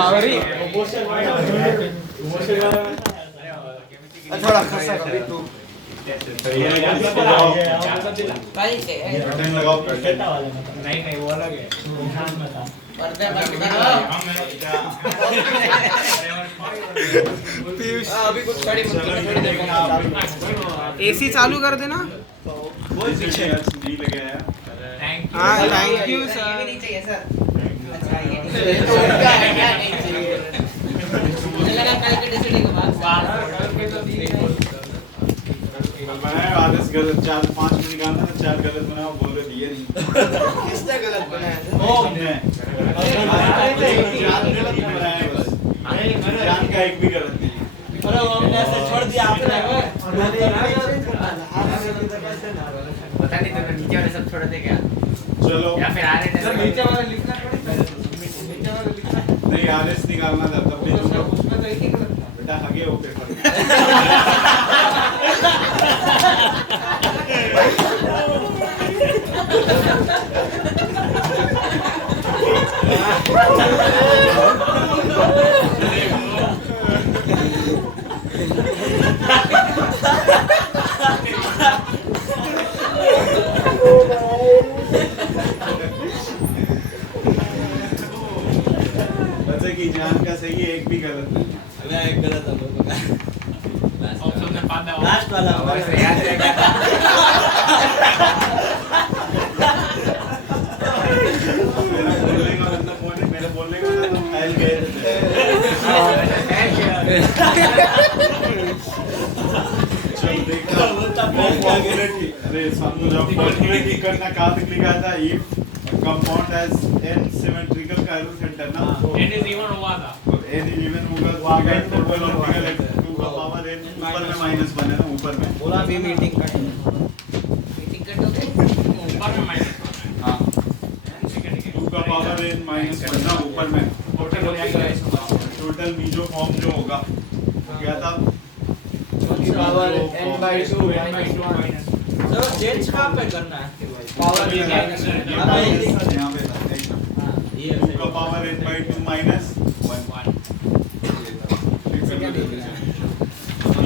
Power ही थोड़ा खसा कर तू बटन लगाओ नहीं वो अलग है पर्दे बंद करो अभी कुछ खड़ी मत एसी चालू कर देना बोल पीछे नहीं लगे हैं हाँ थैंक यू सर नहीं चाहिए सर अच्छा ये मुझे लगा कल के डिसीजन के बाद बनाया आदेश गलत 4-5 मिनट निकालना था 4 गलत बनाओ बोल रहे दिए नहीं किसने गलत बनाया ओ हमने जान गलत बनाया बस जान का एक भी गलत नहीं अरे वो हमने ऐसे छोड़ दिया आपने पता नहीं तो नीचे वाले सब छोड़ दे क्या चलो या फिर आ रहे थे नीचे वाला लिखना पड़ेगा नीचे वाला लिखना नहीं आदेश निकालना था तब भी उसमें तो एक ही गलत था बेटा आगे हो पेपर बच्चे की जान का सही है एक भी गलत नहीं मैं एक गलत था ऑप्शन में पाता है लास्ट वाला वैसे याद रहेगा मेरे बोलने का मतलब फैल गए चल देखा अरे सामने जब पॉसिबिलिटी करना कहाँ तक लिखा था if compound has n symmetrical chiral center ना n is even हुआ था n is even होगा तो आगे टोटल ऑप्टिकल 2 का पावर n ऊपर में -1 है ना ऊपर में बोला भी मीटिंग कट दोगे ऊपर में माइनस हां 2 का पावर n -1 ना ऊपर में टोटल हो जाएगा टोटल मीजो फॉर्म जो होगा वो क्या था पावर n/2 माइनस तो चेंज कहां पे करना है पावर यहाँ पे था ये 2 का पावर n/2 -1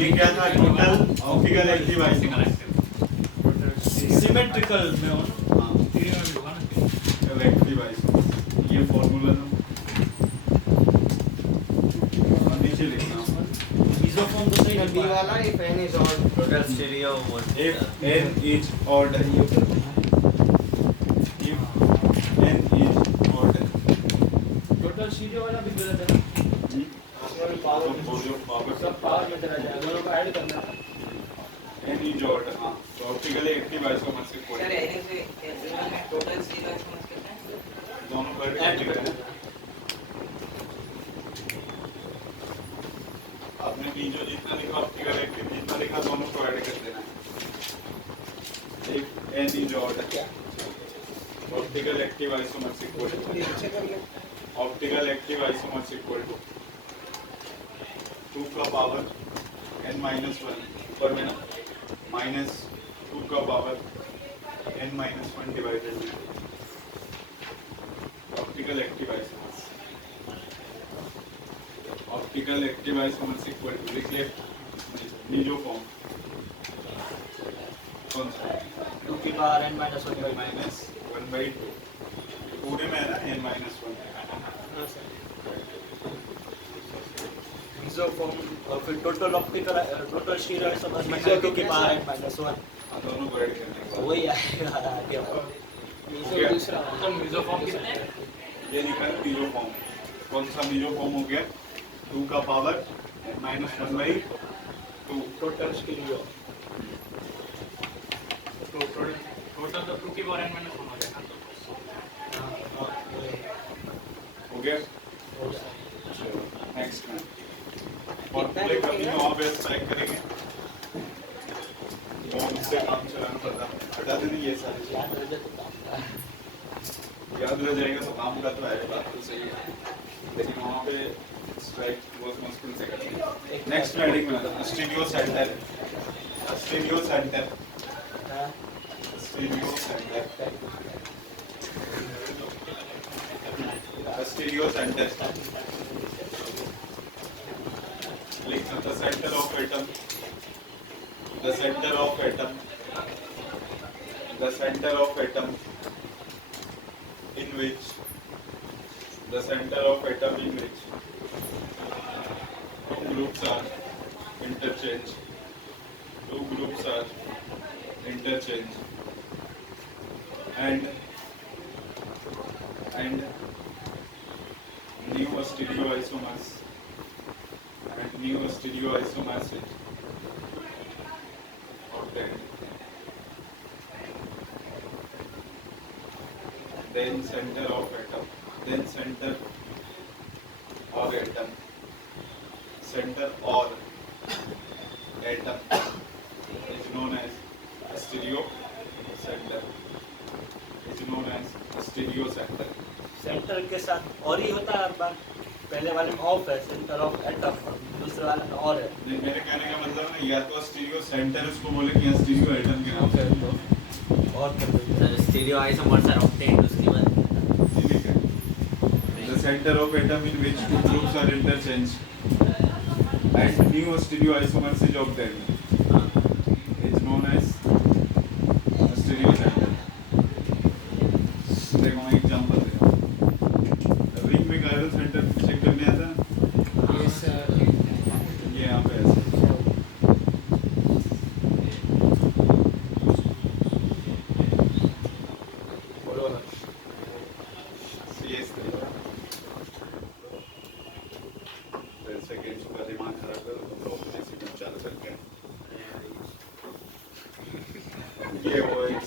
ये क्या था टोटल ऑप्टिकल एक्टिव सिमेट्रिकल में हो हाँ एक्टिव ये फॉर्मूला था नीचे लिखना इजोफॉर्म तो सही बी वाला if n is odd Total stereo was if n is odd if n is odd total सीधे वाला भी गलत है उसमें भी पावर सब पावर में चला जाएगा दोनों को ऐड करना है n is odd हाँ तो ऑप्टिकली एक्टिव आइसोमर से कोई टोटल सीधा समझ करते हैं दोनों को ऐड करना है आपने भी जो जितना लिखा ऑप्टिकल एक्टिव जितना लिखा दोनों को ऐड कर देना है एक n is odd optical active isomer से कोई ऑप्टिकल एक्टिव आइसोमर से इक्वल टू 2 का पावर n-1 ऊपर में ना -2 का पावर n-1 डिवाइडेड में optical active isomers optical active isomers equal to देखिए मीजो फॉर्म कौन सा 2 की पावर n -1 -1/2 पूरे में है ना n-1 हां सर इजोफॉर्म और फिर टोटल ऑप्टिकल टोटल शीरा समझ में 2 की पावर n -1 दोनों को ऐड करने का वही आएगा आगे हो गया। दूसरा तो मीजो फॉर्म कितने ये निकल मीजो फॉर्म कौन सा मीजो फॉर्म हो गया 2 का पावर -1/2 टोटल स्टीरियो टोटल तो 2 की पावर n माइनस 1 हो जाएगा हो गया नेक्स्ट में फॉर्मूले का भी और बेस चेक करेंगे और उससे काम चलाना पड़ता हटा देना ये सारे याद रह जाएगा तो काम का तो है बात तो सही है लेकिन वहाँ पे स्ट्राइक बहुत मुश्किल से करते हैं नेक्स्ट हेडिंग में stereo centre stereo centre stereo centre stereo centre change and new stereoisomers obtained. Then center of atom is known as stereo center. Centre के साथ और ही होता है हर बार। पहले वाले में ऑफ है, सेंटर ऑफ एटम, और दूसरे वाले में और है। नहीं, मेरे कहने का मतलब ना, या तो स्टीरियो सेंटर उसको बोले कि या स्टीरियो एटम के नाम से और कर दो। स्टीरियो आइसोमर्स आर ऑब्टेन्ड, उसके बाद ठीक है। The center of atom in which two groups are interchanged and new stereoisomers is obtained is known as stereo center. देखो मैं एग्जांपल दे रहा हूँ। रिंग में कायरल सेंटर चेक करने आता है ना? ये यहाँ पे ऐसे CS सेकेंड का दिमाग खराब कर तो प्रॉब्लम ऐसे ही चालू करके ये वो ये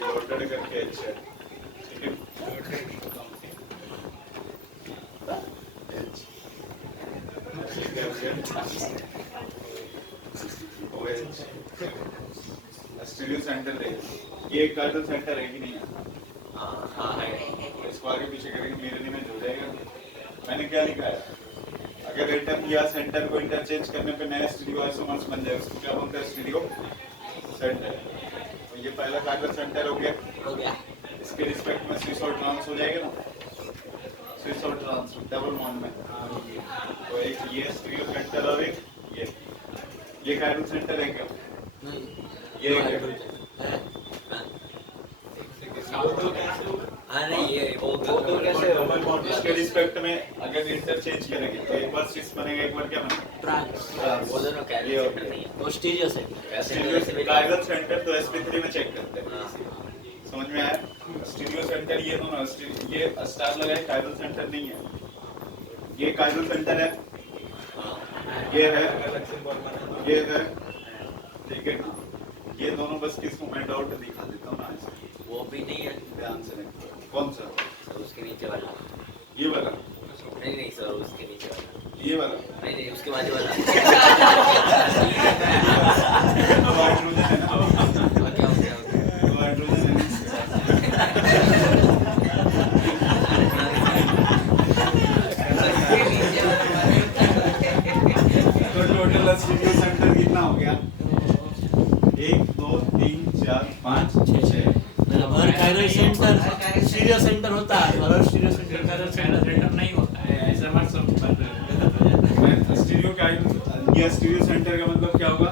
डॉटेड करके अच्छा ठीक है। स्टीरियो सेंटर है, ये एक कार्टल सेंटर है कि नहीं है? हाँ है। इसको आगे पीछे करेंगे मेरे इमेज हो जाएगा। मैंने क्या लिखा है? अगर एटम या सेंटर को इंटरचेंज करने पे नया स्टीरियो आइसोमर्स बन जाए उसको क्या बोलते हैं? Stereo centre. तो ये पहला कार्बन सेंटर हो गया। इसके रिस्पेक्ट में स्विच और ट्रांस हो जाएगा ना, स्विच और ट्रांस डबल बॉन्ड में। तो एक ये स्टीरियो सेंटर और एक ये कार्बन सेंटर है क्या? ये नहीं, ये वो तो कैसे डबल बॉन्ड? इसके रिस्पेक्ट में अगर इंटरचेंज करेंगे तो एक बार स्विच बनेगा, एक बार क्या बनेगा? वो दोनों ये हो कैरेक्टर नहीं है। वो स्टीरियो सेंटर। कार्बन सेंटर तो sp3 में चेक करते हैं। समझ में आया? स्टीरियो सेंटर ये दोनों ये स्टार लगा है, कार्बन सेंटर नहीं है। ये कार्बन सेंटर है, ये है, ठीक है ना? ये दोनों बस किसको मैं डाउट दिखा देता हूँ ना ऐसे। वो भी नहीं है ध्यान से देखो। कौन सा? सर, उसके नीचे वाला। ये वाला? नहीं नहीं सर, उसके नीचे वाला। ये वाला? नहीं नहीं, उसके बाजू वाला। हाइड्रोजन है ना? Okay okay okay. हाइड्रोजन है। तो टोटल स्टीरियो सेंटर कितना हो गया? 1 2 3 4 5 6 हर कायरल सेंटर स्टीरियो सेंटर होता है, हर स्टीरियो सेंटर कायरल सेंटर नहीं होता है, ऐसा मत सब स्टीरियो या स्टीरियो सेंटर का मतलब क्या होगा?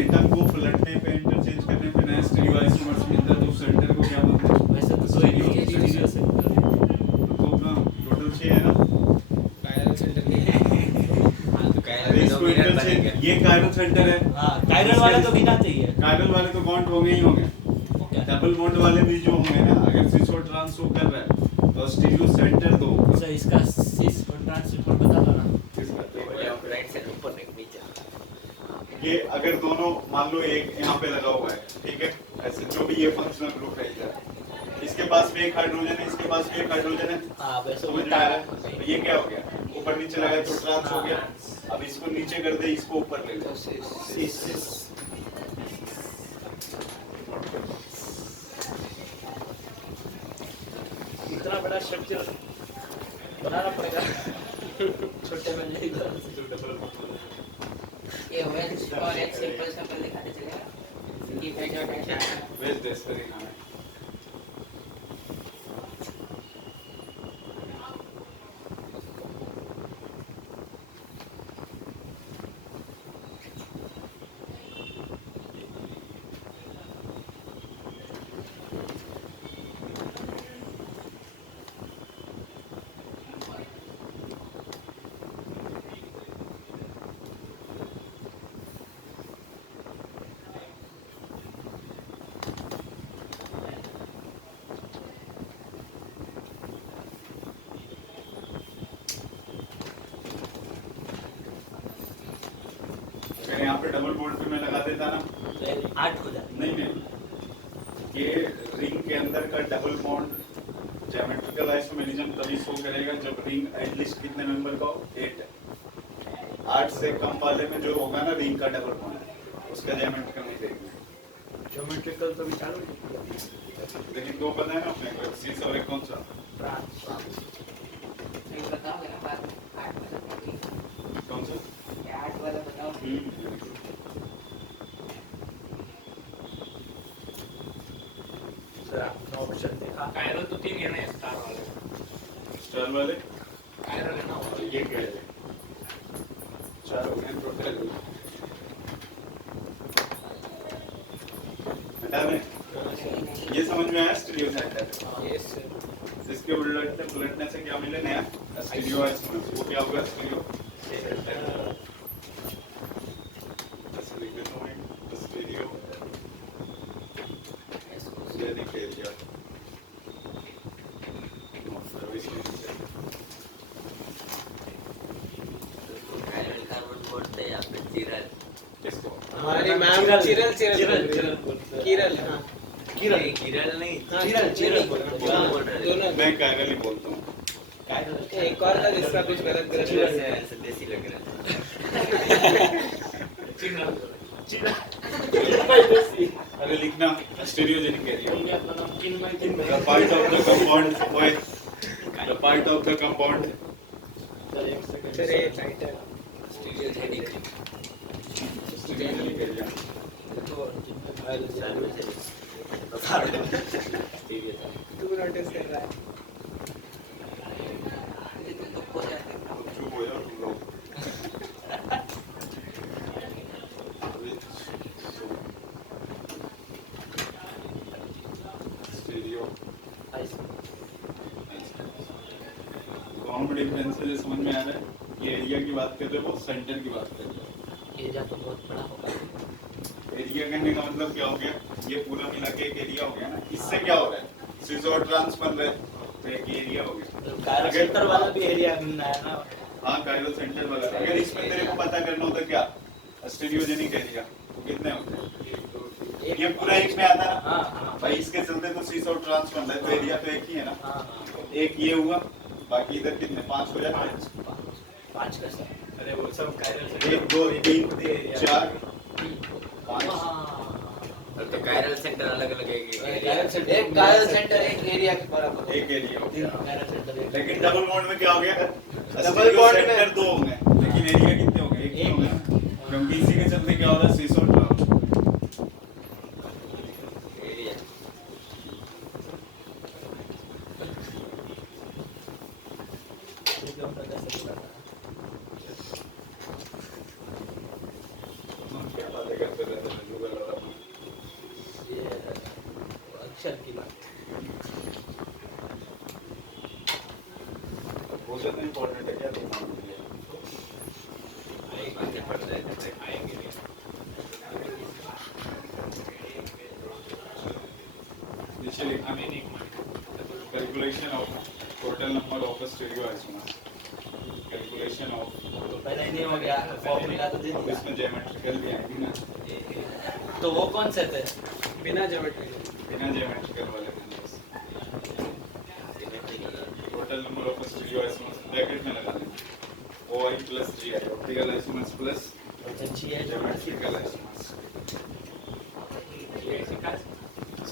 एटम को पलटने पे इंटरचेंज करने पे नया स्टीरियो आइसोमर्स मिलता है, तो उस सेंटर को क्या बोलते हैं? वैसे तो दो ही स्टीरियो सेंटर। तो ना टोटल 6 है ना? कायरल सेंटर नहीं है। हाँ, तो अरे कैरेक्टर इसको इंटरचेंज, ये कायरल सेंटर है। हाँ, कायरल वाले तो गिनाते ही है। कायरल वाले तो बॉन्ड होंगे ही होंगे। डबल बॉन्ड वाले भी जो होंगे ना, अगर स्विच और ट्रांस हो कर रहा है तो स्टीरियो सेंटर दो। अच्छा, इसका सिस और ट्रांसफर बता दो ना। इसका राइट साइड ऊपर नहीं, नीचे। ये अगर दोनों मान लो एक यहाँ पे लगा हुआ है, ठीक है, ऐसे जो भी ये फंक्शनल ग्रुप है इधर, इसके पास भी एक हाइड्रोजन है, इसके पास भी एक हाइड्रोजन है। हाँ, वैसे समझ में आ रहा है? तो ये क्या हो गया? ऊपर नीचे लगाया तो ट्रांस हो गया। अब इसको नीचे कर दे, इसको ऊपर ले लो। सिस। इतना बड़ा स्ट्रक्चर बनाना पड़ेगा। छोटे में नहीं करना से छोटे पर। ये वेज और एक सिंपल सिंपल दिखाते चलेगा। ये वेज और वेज। वेज डेस्परी नाम है। यहाँ पे डबल बॉन्ड पे मैं लगा देता ना, 8 हो जाता नहीं, ये रिंग के अंदर का डबल बॉन्ड ज्योमेट्रिकल आइसोमेरिज्म तभी शो करेगा जब रिंग एटलीस्ट कितने मेंबर का हो, 8 है। 8 से कम वाले में जो होगा ना रिंग का डबल बॉन्ड, उसका ज्योमेट्रिकल नहीं देखना। ज्योमेट्रिकल तो भी चालू लेकिन दो पता है ना अपने को, सी और एक कौन सा? नहीं बताओगे ना बात 8 वाला कौन सा? 8 वाला बताओ। ऑप्शन देखा कायरल तो 3 येणे स्टार वाले. स्टार वाले कायरल है ना वो. ये क्या है? 4 हो गए टोटल। हटा दें। ये समझ में आया स्टीरियो सेंटर? यस इसके उलटने से क्या मिले नया? Stereo isomerism. वो क्या होगा स्टीरियो? ऐसे लिख देता हूँ stereo steric area. Chiral carbon बोलते हैं यहाँ पे चिरल। किसको? हमारी मैम चिरल किरल हाँ किरल नहीं हाँ, चिरल चिरल बोल बोल रहे हैं। दोनों मैं कायरल ही बोलता हूँ। एक और था जिसका कुछ गलत चिरल गलत से ऐसे देसी लग रहा है। अरे लिखना stereogenic area. The part of the compound, wait. The part of the compound. फिर ये टाइटल स्टीरियोजेनिक Stereogenic area. तू नोटिस कर रहा है तुम तो खो जाते हो। चुप हो जाओ तुम लोग। Stereo. दोनों में डिफरेंस है जो समझ में आ रहा है। ये एरिया की बात कर रहे हो, वो सेंटर की बात कर रहे हो। एरिया तो बहुत बड़ा होगा। एरिया कहने का मतलब क्या हो गया? ये पूरा मिला के एक एरिया हो गया ना। इससे क्या हो रहा है? सीजो ट्रांस बन रहे हैं, तो एक एरिया हो गया। सेंटर वाला भी एरिया मिलना है ना। हाँ, कायरल सेंटर वाला। अगर इसमें तेरे को पता करना होता क्या? स्टीरियोजेनिक एरिया तो कितने होते हैं? ये पूरा एक में आता है ना। हाँ भाई इसके चलते तो सीजो ट्रांस बन रहा है, तो एरिया तो एक ही है ना। हाँ एक ये हुआ, बाकी इधर कितने? 5 हो जाते हैं। 5 कैसे? अरे वो सब कायरल से 1 2 3 4 5। तो कायरल सेंटर अलग अलग है कायरल सेंटर एक कायरल सेंटर एक एरिया के बराबर एक एरिया हो गया। कायरल सेंटर लेकिन डबल बॉन्ड में क्या हो गया? डबल बॉन्ड में सेंटर 2 होंगे, लेकिन एरिया कितने होंगे? एक ही होंगे ना। क्योंकि इसी के चलते क्या हो रहा है? सीसो ट्रांस। एरिया क्या बातें करते रहते हैं गूगल वाला। ये अक्षर की बात वो ज्यादा इम्पोर्टेंट है क्या दिमाग के लिए? बातें पढ़ रहे थे नीचे लिखा calculation of total number of stereo isomers. Calculation of, तो पहले नहीं हो गया फॉर्मूला तो दे अब दिया। इसमें ज्योमेट्रिकल भी आएंगे ना। तो वो कौन से थे? बिना ज्योमेट्री बिना ज्योमेट्रिकल वाले numbers। Total number of stereo isomers bracket में लगा देंगे। OI plus GI optical isomers plus geometrical isomers.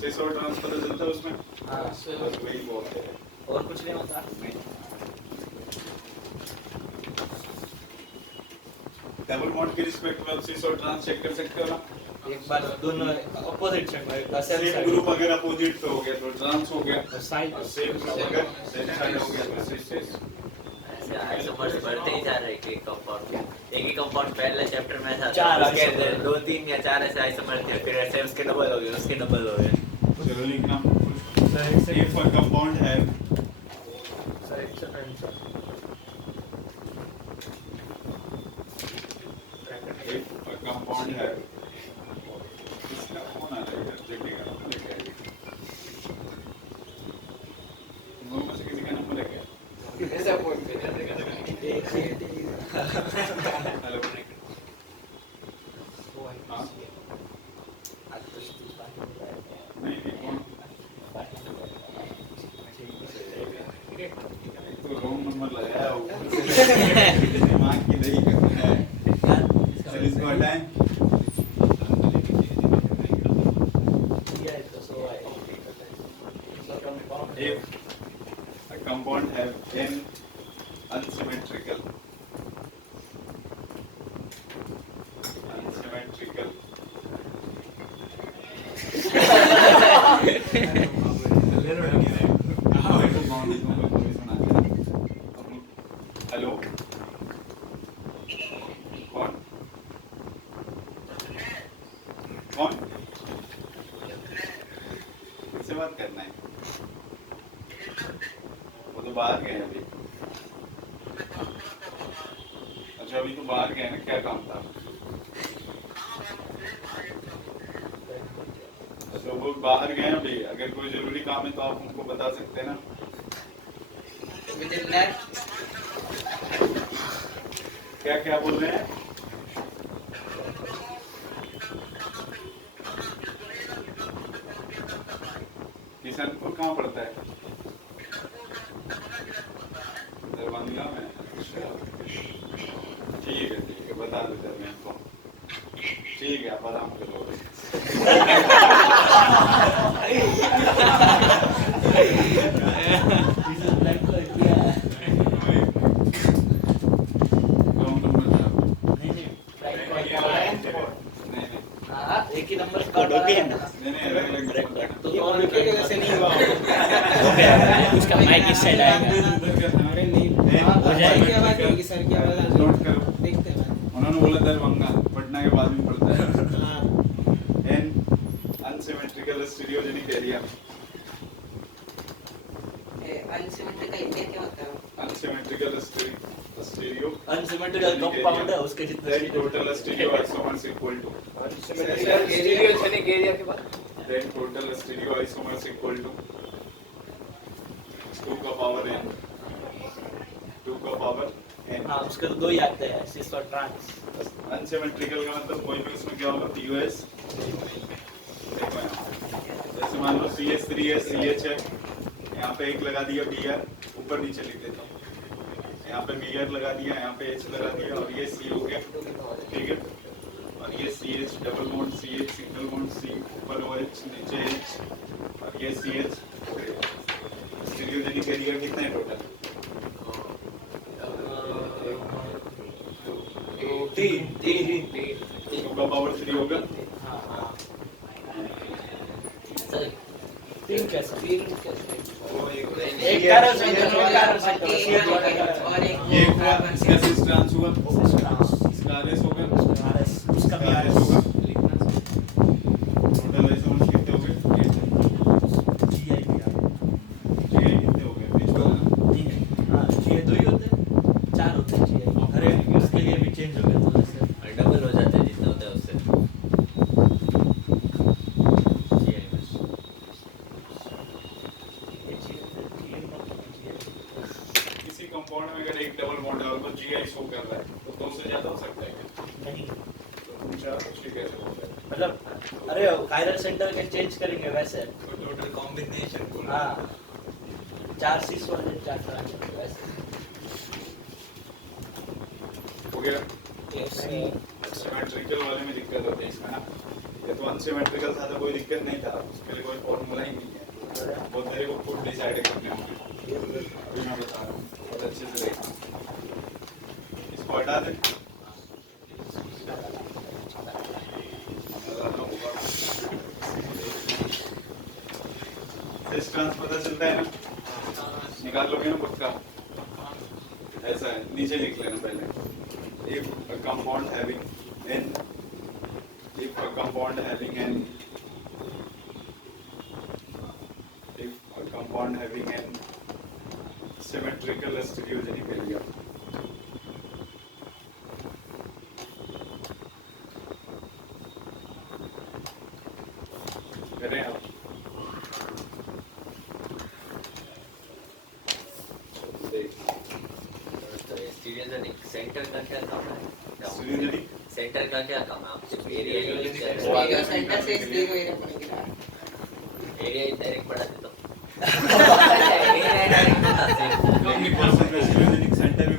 Cis और ट्रांस पता चलता है उसमें? हाँ बस वही बोलते हैं। और कुछ नहीं होता। डबल बॉन्ड के रिस्पेक्ट में आप सीस और ट्रांस चेक कर सकते हो ना। एक बार दोनों अपोजिट साइड सेम ग्रुप अगर अपोजिट पे हो गया तो ट्रांस हो गया, साइड और सेम ग्रुप अगर सेम साइड हो गया तो सिस। आइसोमर्स बढ़ते ही जा रहे हैं एक कंपाउंड एक ही कंपाउंड पहले चैप्टर में था 4 उसके अंदर 2 3 या 4 ऐसे आइसोमर थे फिर ऐसे उसके डबल हो गए उसके डबल हो गए चलो लिखना if a compound have if a compound have इसका कौन आ रहा है इधर देखिएगा लेके आइए। तुम लोगों में से किसी का नंबर है क्या? ऐसा फोन पे हेलो दिमाग की दही करना है। चल इसको हटाएं। If a compound have n unsymmetrical hello कौन कौन किससे बात करना है? वो तो बाहर गए अभी। अच्छा अभी तो बाहर गए ना, क्या काम था? अच्छा वो बाहर गए अभी, अगर कोई जरूरी काम है तो आप उनको बता सकते हैं ना। क्या क्या बोल रहे हैं? किशनपुर कहाँ पड़ता है? दरभंगा में। अच्छा ठीक है बता दो सर मैं को। ठीक है आप आराम करो। एक ही नंबर नहीं अलग तो और के जैसे नहीं हुआ उसका माइक इस साइड आएगा। हो जाएगी। क्या बात होगी सर की आवाज आ नोट करो। देखते हैं। उन्होंने बोला दरभंगा, पटना के बाद में पड़ता है। हां N unsymmetrical stereogenic area. Unsymmetrical area क्या होता है? अनसिमेट्रिकल स्टीरियो अनसिमेट्रिकल कंपाउंड है, उसके जितने then total stereo isomers equal to stereogenic area के बाद then total stereo isomers equal to 2 का पावर n 2 का पावर n। हाँ उसके तो दो ही आते हैं, सिस और ट्रांस। अनसिमेट्रिकल का मतलब कोई भी उसमें क्या होगा POS। जैसे मान लो CH3 है CH है, यहाँ पे एक लगा दिया Br, ऊपर नीचे लिख देता हूँ। यहाँ पे Br लगा दिया, यहाँ पे H लगा दिया और ये C हो गया, ठीक है। और ये CH double bond CH single bond C, ऊपर OH नीचे H और ये CH। स्टीरियोजेनिक एरिया कितना है टोटल? 2 का पावर 3 होगा। तीन कैसे? एक पैरा सेंटर और एक ये हुआ, इसका सिस ट्रांस हुआ, इसका RS होगा, उसका भी RS होगा। टोटल आइसोमर्स कितने हो गए? GI भी आ GI कितने हो गए? बीच वाला ना? नहीं है। हाँ GI दो ही होते हैं, 4 होते हैं GI। अरे उसके लिए भी चेंज हो गया थोड़ा सा, डबल हो जाता है जितना होता है उससे। किसी कंपाउंड में अगर एक डबल बॉन्ड है और वो GI शो कर रहा है तो 2 से ज्यादा हो सकता है क्या? नहीं तो पूछा कुछ भी कैसे होता है? मतलब अरे कायरल सेंटर के चेंज करेंगे वैसे। तो टोटल कॉम्बिनेशन हाँ 4 सिस वाले 4 ट्रांस वैसे हो गया। सिमेट्रिकल वाले में दिक्कत होती है इसमें ना। ये तो अनसिमेट्रिकल था तो कोई दिक्कत नहीं था, उसके लिए कोई फॉर्मूला ही नहीं है, वो तेरे को खुद डिसाइड करने होंगे। अभी मैं बता रहा हूँ, बहुत अच्छे से देखना। इसको हटा दे। सिस ट्रांस पता चलता है ना? निकाल लोगे ना पक्का? ऐसा है, नीचे लिख लेना पहले। If a compound having n, if a compound having n, if a compound having n symmetrical stereogenic area, करें आप? स्टीरियोजेनिक सेंटर का क्या काम है? Stereogenic सेंटर का क्या काम है? आप सिर्फ एरिया यूज कर रहे स्टीरियो सेंटर से स्टीरियो एरिया बनेगा। हो। एरिया ही डायरेक्ट पढ़ाते तो stereogenic center भी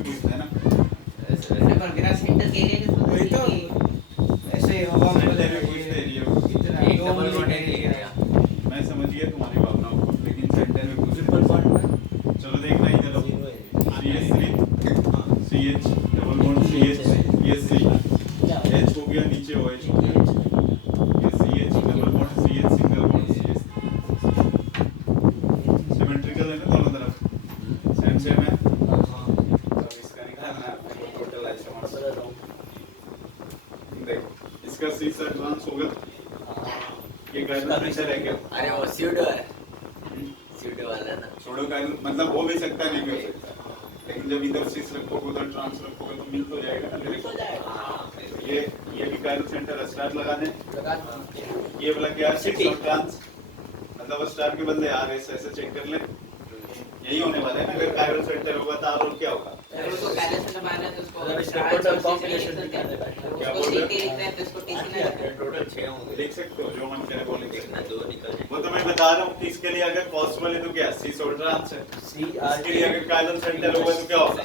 CH डबल बॉन्ड CH ये C H हो गया नीचे OH हो गया ये CH double bond CH single bond CH symmetrical है ना दोनों तरफ सेम सेम है अब इसका निकालना है टोटल आइसोमर्स देखो इसका C से ट्रांस होगा ये काइनल प्रेशर है क्या अरे वो स्यूडो है स्यूडो वाला ना छोड़ो काइनल मतलब हो भी सकता है नहीं भी हो सकता लेकिन जब इधर सिस रखोगे उधर ट्रांस रखोगे तो मिल तो जाएगा ना मेरे को ये भी काइनल सेंटर स्टार लगा दें ये वाला क्या है सिक्स ऑफ ट्रांस मतलब स्टार के बदले आर एस ऐसे चेक कर ले यही होने वाला है ना अगर काइनल सेंटर होगा तो आर और क्या होगा अगर उसको बैलेंस में मारना है तो अगर इसका उसको total combination क्या निकालना है। क्या उसको बोल रहे हो? सीटी लिखना है तो उसको टीसी ना लिखना है। टोटल 6 होंगे देख सकते हो जो मन करे बोलेंगे देखना 2 निकल जाए वो तो मैं बता रहा हूँ कि इसके लिए अगर पॉसिबल है तो क्या सिस और ट्रांस है इसके लिए अगर काइनल सेंटर होगा तो क्या होगा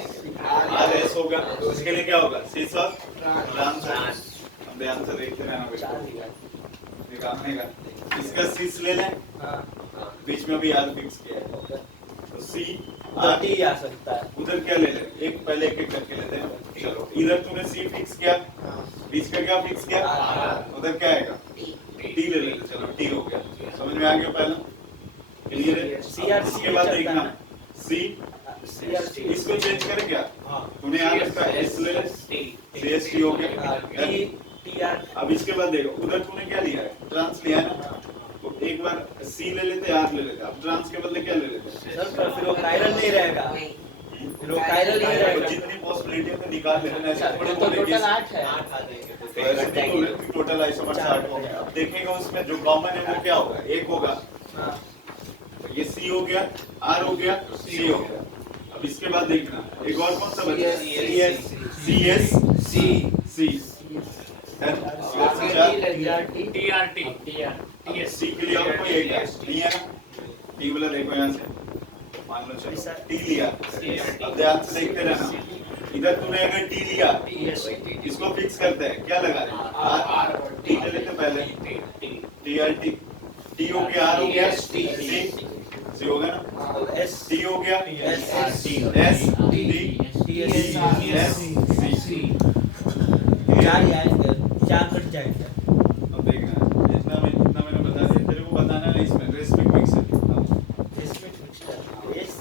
आर एस होगा तो इसके लिए क्या होगा सिस और ट्रांस हम ध्यान से देखते रहना बेटा निकालने का इसका सिस ले लें बीच में भी आर फिक्स किया है तो सी आर टी आ सकता है। उधर क्या ले ले एक पहले एक एक करके लेते हैं चलो इधर तूने सी फिक्स किया बीच का क्या फिक्स किया उधर क्या आएगा टी ले ले चलो टी हो गया समझ में आ गया पहला क्लियर है CR इसके बाद देखना सी CRT इसको चेंज कर क्या तूने यहाँ रखा एस ले ले CST हो गया TR अब इसके बाद देखो उधर तूने क्या लिया है ट्रांस लिया है ना तो एक बार सी ले लेते आर ले लेते अब ट्रांस के बदले क्या ले लेते सर फिर वो कायरल नहीं रहेगा वही। फिर वो कायरल नहीं तो रहेगा। जितनी पॉसिबिलिटी है तो निकाल लेते हैं ऐसे थोड़ी तो टोटल 8 है। टोटल आइसोमर्स 8 हो गया अब देखेगा उसमें जो कॉमन है वो क्या होगा एक होगा ये सी हो गया आर हो गया सी हो गया अब इसके बाद देखना एक और कौन सा बचा सी एस सी सी सी के लिए और कोई एक नहीं है ना टी वाला देखो यहाँ से मान लो चलो टी लिया अब ध्यान से देखते रहना इधर तूने अगर टी लिया इसको फिक्स करते हैं क्या लगा रहे आर टी ले लेते पहले टी आर टी टी हो गया आर हो गया सी सी हो गया ना एस टी हो गया एस टी एस सी चार ही आएंगे, चार कट जाएंगे। अब देखना जितना मैंने बता दिया तेरे को बताना है इसमें रेसमिक मिक्सर इसमें मिक्सचर यस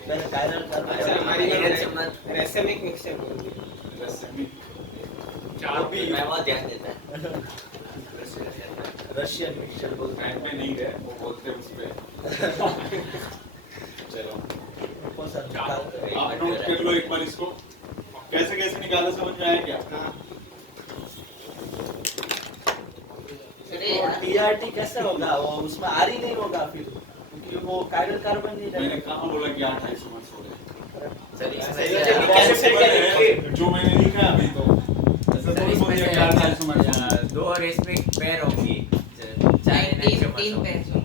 पहले कायरल अच्छा, का हमारी ये ये समझ रेसेमिक मिक्सचर बोल दिया रेसमिक मैं बहुत ध्यान देता है रशियन मिक्सचर बोलते टाइम पे नहीं गए वो बोलते हैं उस पे चलो कौन सा आप नोट कर लो एक बार इसको कैसे कैसे निकाला समझ में आया क्या अरे यार, टीआरटी कैसे होगा वो उसमें आर ही नहीं होगा फिर क्योंकि वो कायरल कार्बन नहीं मैंने रहेगा। कहाँ बोला कि 8 आइसोमर्स हो गए सर इसमें पॉसिबल है जो मैंने लिखा है अभी तो ऐसा थोड़ी बोल दिया कि 8 आइसोमर्स हो गए 2 रेसमिक पेयर होंगी चाहे तीन पे दो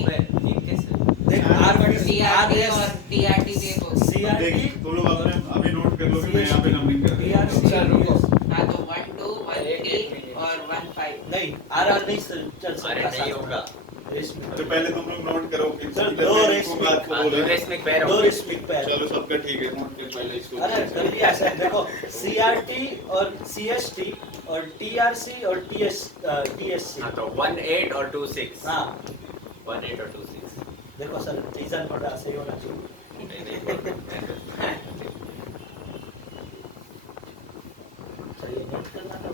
पे तीन कैसे देख आर टीआरटी और टीआरटी भी एक होगी। सीआरटी देखिए तुम लोग अपने अभी नोट कर लो कि मैं यहाँ पे नंबरिंग कर दूँ हाँ तो 1 2 1 3 और 1 5 नहीं आर नहीं चल अरे सकता नहीं होगा तो पहले तुम लोग नोट करो कि सर, इधर दो मैंने रेस को में- बात को बोला है। रेसमिक पेयर दो होंगे रिस्मिक पैर चलो सबका ठीक है नोट कर पहले इसको अरे कर दिया ऐसा है, देखो सीआरटी और सीएसटी और टीआरसी और टीएससी हाँ तो 1 8 और 2 6 हाँ 1 8 और 2 6 देखो सर रीजन थोड़ा सही होना चाहिए सर ये नोट करना था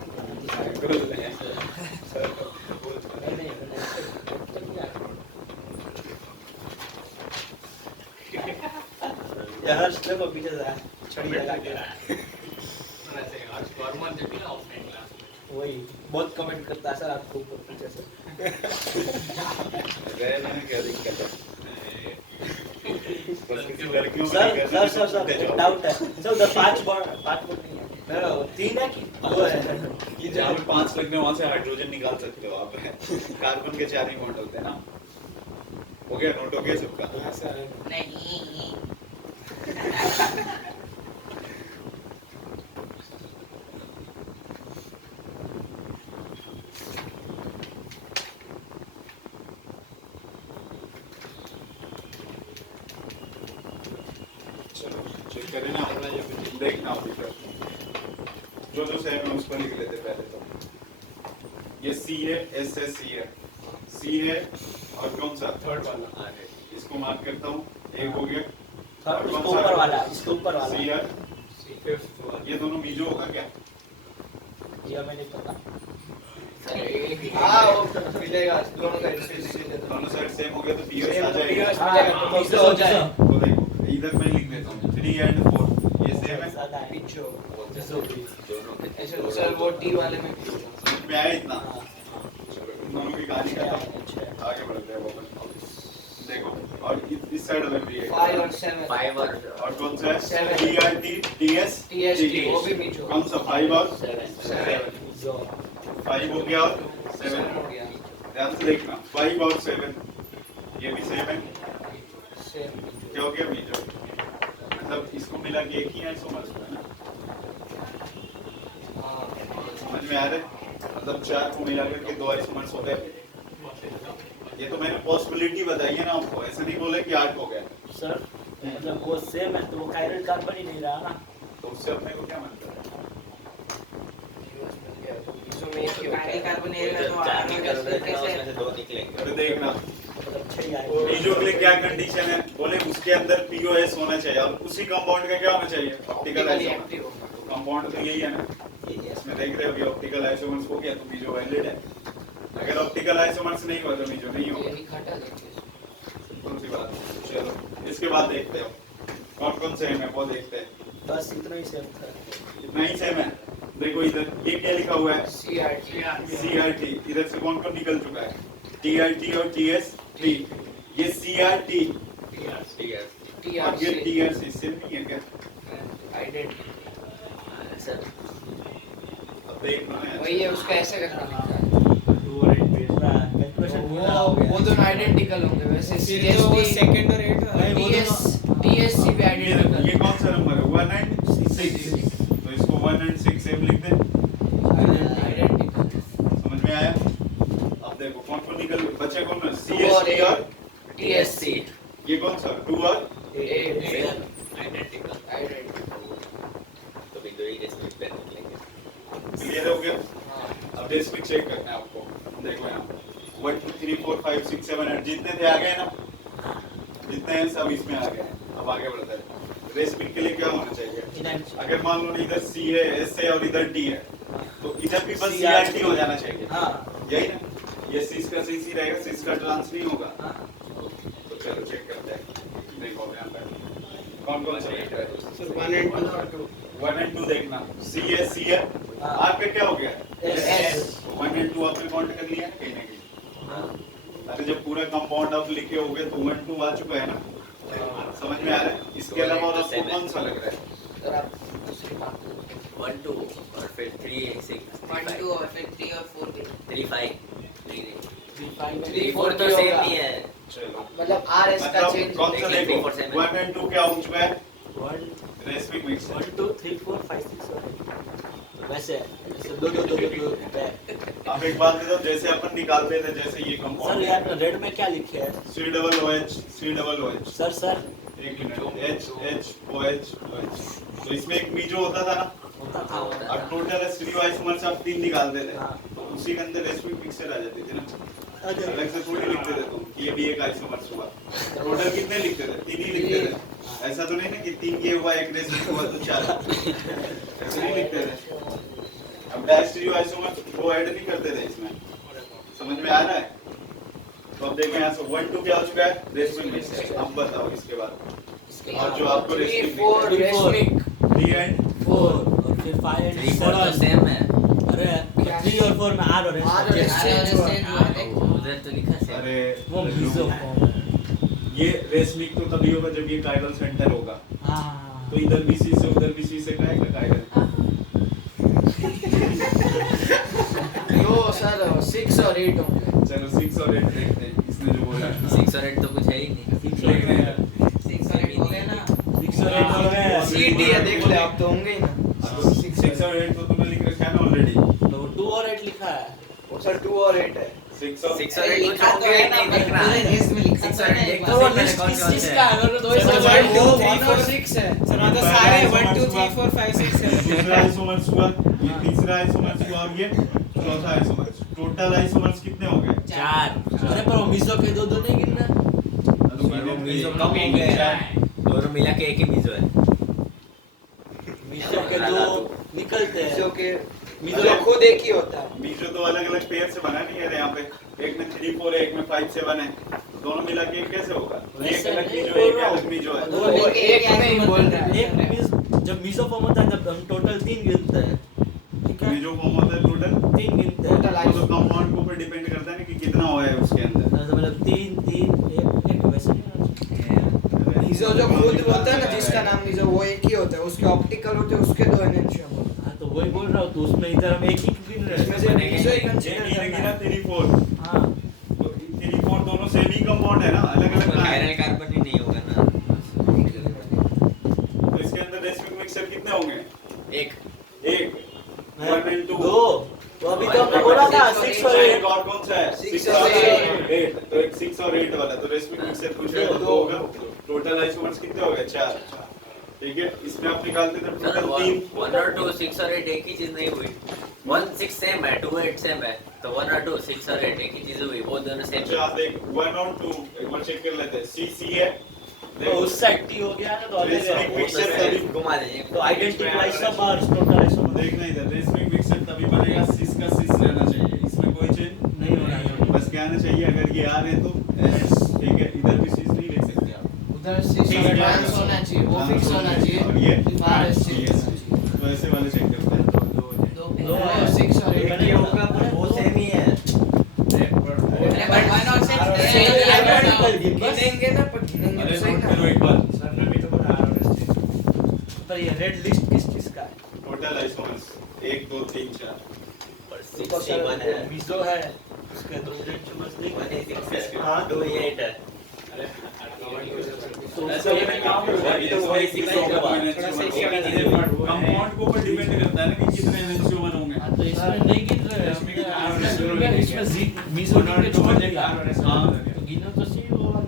नहीं, नहीं, note कर दिया। ये हर्ष देखो पीछे से छड़ी लगा के वही बहुत कमेंट करता है सर आपको ऊपर पीछे से रहने में क्या दिक्कत है बस किसी लड़कियों सर डाउट है सर उधर पांच बॉन्ड नहीं है तीन है कि दो है कि जहाँ पे 5 लगने वहाँ से हाइड्रोजन निकाल सकते हो आप कार्बन के 4 ही बॉन्ड होते हैं ना हो गया नोट हो गया सबका नहीं चेक करें ना, देखना अभी तक जो जो सेम है उस पर लिख लेते पहले तो। ये सी है, एस है, सी है, सी है और कौन सा थर्ड वाला इसको मार्क करता हूँ, एक हो गया। थर्ड इसके ऊपर वाला, इसके ऊपर वाला सी है, फिफ्थ ये दोनों मीजो होगा क्या? ये हमें नहीं पता। हाँ वो मिलेगा दोनों का दोनों साइड सेम हो गया तो पीओएस आ जाएगा। पीओएस हाँ, मिलेगा तो तो इससे हो जाए। तो देखो इधर मैं लिख देता हूँ 3 and 4 ये सेम है। पिछो दोनों के ऐसे सर वो टी वाले में समझ में आया इतना? दोनों की कहानी खत्म, आगे बढ़ते हैं वापस। देखो और इस साइड में भी है 5 और 7 5 और कौन सा है? Seven. TRT TS TST वो भी मिचो कौन सा 5 और 7 7 जो 5 हो गया और 7 हो गया ध्यान से देखना 5 और 7 ये भी सेम है। सेम क्या हो गया मीजो? मतलब इसको मिला के एक ही आइसोमर्स है ना? हाँ समझ में आ रहा है? मतलब 4 को मिला करके 2 आइसोमर्स हो गए। ये तो मैंने पॉसिबिलिटी बताई है ना आपको, ऐसा नहीं बोला कि 8 हो गया। सर मतलब वो सेम है तो वो कायरल कार्बन ही नहीं रहा ना। तो उससे अपने को क्या मतलब है? इसमें एक ही होता कायरल है कार्बन वो जो चार निकल रहे थे उसमें से 2 निकलेंगे। अरे देखना मतलब 6 आएगा। पीजो के लिए क्या कंडीशन है? बोले उसके अंदर पीओएस होना चाहिए और उसी कंपाउंड का क्या होना चाहिए? Optical isomer. एक्टिव होगा कंपाउंड तो यही है ना, इसमें देख रहे हो कि ऑप्टिकल आइसोमर्स हो गया तो पीजो वैलिड है। अगर ऑप्टिकल आइसोमर्स नहीं हुआ तो पीजो नहीं होगा। ये घटा देंगे कौन सी बात? चलो इसके बाद देखते हो कौन कौन से है वो देखते हैं। बस इतना ही सेम था। इतना ही सेम है। देखो इधर ये क्या लिखा हुआ है? CRT CRT। इधर से कौन कौन निकल चुका है? TRT और TST। ये CRT और ये TRC सेम नहीं है क्या? आइडेंटिटी सर अब देखना है। वही है उसका ऐसे करके लिखा है कैलकुलेशन पूरा हो गया। वो दोनों आइडेंटिकल होंगे वैसे फिर तो वो CST सेकंड और एट नहीं, वो TSC भी ये आइडेंटिकल ये कौन सा नंबर है? 1 and 6। तो इसको 1 and 6 सेम लिख दे। आइडेंटिकल समझ में आया? अब देखो कौन कौन निकल बचे कौन? और CST और TSC ये कौन सा? 2 और आइडेंटिकल तो भी 2 ही रेस्पेक्ट पे निकलेंगे। क्लियर हो गया? अब रेस्पिक चेक करना है आपको। देखो यहाँ 1 2 3 4 5 6 7 8 जितने थे आ गए ना, जितने हैं सब इसमें आ गए। अब आगे बढ़ते हैं। रेस्पिक के लिए क्या होना चाहिए? अगर मान लो इधर C है, S है और इधर D है तो इधर भी बस CRT हो जाना चाहिए। हाँ यही ना? ये सिस का सिस ही रहेगा, सिस का ट्रांस नहीं होगा। हाँ तो चलो चेक करते हैं। देखो यहाँ पे कौन कौन सा है? 1 and 2 देखना। C है, C है। आर पे क्या हो गया? S। 1 and 2 आपने काउंट कर लिया है कहीं ना कहीं। अरे जब पूरा कंपाउंड आप लिखे होगे तो 1 2 आ चुका है ना? समझ में आ रहा है? इसके अलावा और आपको कौन सा लग रहा है? 1 2 और फिर 3 6 1 2 और फिर 3 और 4 के 3 5 3 3 4 तो सेम नहीं है। चलो मतलब RS का मतलब चेंज कौन सा देखिए, देखो 3 4 7 1 and 2 क्या हो चुका है? 1 रेस्पिक मिक्स 1 2 3 4 5 6 वैसे ऐसे दो आप एक बात दे दो, जैसे अपन निकालते थे जैसे ये सर कंपाउंड यार रेड में क्या लिखे है? COOH COOH सर एक मिनट HOH तो इसमें एक मीजो होता था ना होता था और टोटल स्टीरियो आइसोमर्स आप 3 निकालते थे हाँ। तो उसी के अंदर रेस्पिक मिक्सर आ जाती थी ना। अलग से थोड़ी लिखते थे तुम कि ये भी एक आइसोमर्स हुआ। टोटल कितने लिखते थे? 3 ही लिखते थे। ऐसा तो नहीं ना कि 3 ये हुआ एक रेस्पिक हुआ तो 4 ऐसे नहीं लिखते थे। अब डायस्टीरियो आइसोमर्स वो ऐड नहीं करते थे इसमें। समझ में आ रहा है? तो अब देखें यहाँ से 1 2 क्या हो चुका है? रेस्पिक मिक्सर। अब बताओ इसके बाद और जो आपको 3 रेस्पिक 4 रेशमिक 3 and 4 और फिर 5 and 3 4 तो 7 सेम है। अरे 3 और 4 में R और S R और S चेंज हुआ है। उधर तो लिखा सेम। अरे वो मिसो फॉर्म है। ये रेस्मिक तो तभी होगा जब ये कायरल सेंटर होगा। हाँ तो इधर भी सी से उधर भी सी से का कायरल। यो सर 6 और 8 होंगे चलो 6 और 8 देखते हैं इसने जो बोला। 6 और 8 तो कुछ है ही नहीं। 6 देख रहे हैं। 6 और 8 हो गया ना। 6 और 8 हो गए CT है देख ले आप तो होंगे ही ना। 6 और 8 तो तुमने लिख रखा है ना ऑलरेडी। तो 2 और 8 लिखा है। वो सर 2 और 8 है। 6 और 6 और 8 कुछ होंगे नहीं देखना रेस में लिखा 6 और 8 देख तो तो वो सही पहले लिस्ट कौन किस कौन चीज से का हैं। है? वो दो ही सर, सब 1 2 वो 3 4 6 है सर मतलब सारे 1 2 3 4 5 6 दूसरा 7 आइसोमर्स हुआ, ये तीसरा आइसोमर्स हुआ और ये चौथा आइसोमर्स। टोटल आइसोमर्स कितने हो गए? 4 अरे पर वो मिसो के दो नहीं गिनना। वो मीजो कम हो गए दोनों मिला के एक ही मीजो है। मिसो के दो निकलते हैं। जो के मिसो जो खुद एक ही होता है। मीजो तो अलग अलग पेयर से बना नहीं है यहाँ पे, एक में 3 4 है, एक में 5 7 है, दोनों मिला के कैसे होगा? एक अलग मीजो है, एक अलग मीजो है। वो वो एक में ही बोल रहा है। एक मिस जब मिसो फॉर्म होता है तब हम टोटल 3 गिनते हैं। ठीक है, मीजो फॉर्म होता है टोटल, 3 गिनते हैं। टोटल वो तो कंपाउंड के ऊपर डिपेंड करता है ना कि कितना हुआ है उसके अंदर। तो मतलब 3 3 1 वैसे नहीं होना चाहिए। मिजो जो खुद होता है ना जिसका नाम मिजो वो एक ही होता है, उसके ऑप्टिकल होते हैं उसके 2 एनएनशियम होते हैं। हाँ तो वही बोल रहा हूँ, तो उसमें इधर हम एक ही गिन रहे इसमें हैं। से मिजो ही ये कंसीडर गिना करना गिना है। 3 4, हाँ तो 3 4 दोनों सेम ही कंपाउंड है ना, अलग अलग ना है। कायरल कार्बन ही नहीं होगा ना। तो इसके अंदर रेसिमिक मिक्सचर कितने होंगे? एक 1 1 and 2 दो तो अभी तो हमने बोला था 6 और एक 8। और कौन सा है? 6 6 और और 8। 8, तो एक 6 और 8 वाला, तो रेसिमिक मिक्सचर पूछ रहे हो तो 2 होगा। टोटल आइसोमर्स कितने हो गए? 4। ठीक है, इसमें आप निकालते थे सर टोटल 3। 1 और 2 6 और 8 एक ही चीज नहीं हुई। 1 6 सेम है 2 8 सेम है तो 1 और 2 6 और 8 एक ही चीज हुई, वो दोनों सेम अच्छा देख 1 और 2 एक बार चेक कर लेते हैं। C है, तो उस साइड टी हो गया ना तो अलग रेसिमिक है। मिक्सचर तभी घुमा दीजिए तो आइडेंटिटी आइसोमर्स टोटल आइसोमर्स देखना इधर, रेसिमिक मिक्सचर तभी बनेगा सिस का सिस रहना चाहिए, इसमें कोई चेंज नहीं होना है। बस क्या आना चाहिए, अगर ये आ रहे हैं तो S, ठीक है, इधर भी सिस नहीं लिख सकते आप। उधर से ठीक है। एडवांस होना चाहिए, वो फिक्स होना चाहिए। और ये बाहर yes, से yes। तो ऐसे वाले चेक करते हैं। दो है। 6 और 8 ये होगा पर वो सेम ही है। अरे बट 1 और 6 गिनेंगे ना पर गिनेंगे अरे तो सही नोट ना। करो एक बार, तो ये रेड लिस्ट किस चीज का है? Total isomers 1 2 3 4। और 6 1 है मिसो है उसके दो आइसोमर्स नहीं 1 है। 6 है 2 8 है। तो ऐसे उसका ये ये काम काम होगा, ये तो वही सीखा ही होगा। कंपाउंड के ऊपर डिपेंड करता है ना कि कितने एनएच होंगे। हाँ, तो इसमें नहीं गिन रहे हैं हमने इसमें मिसो के छोड़ दिया। हाँ। तो गिनो तो सही होगा।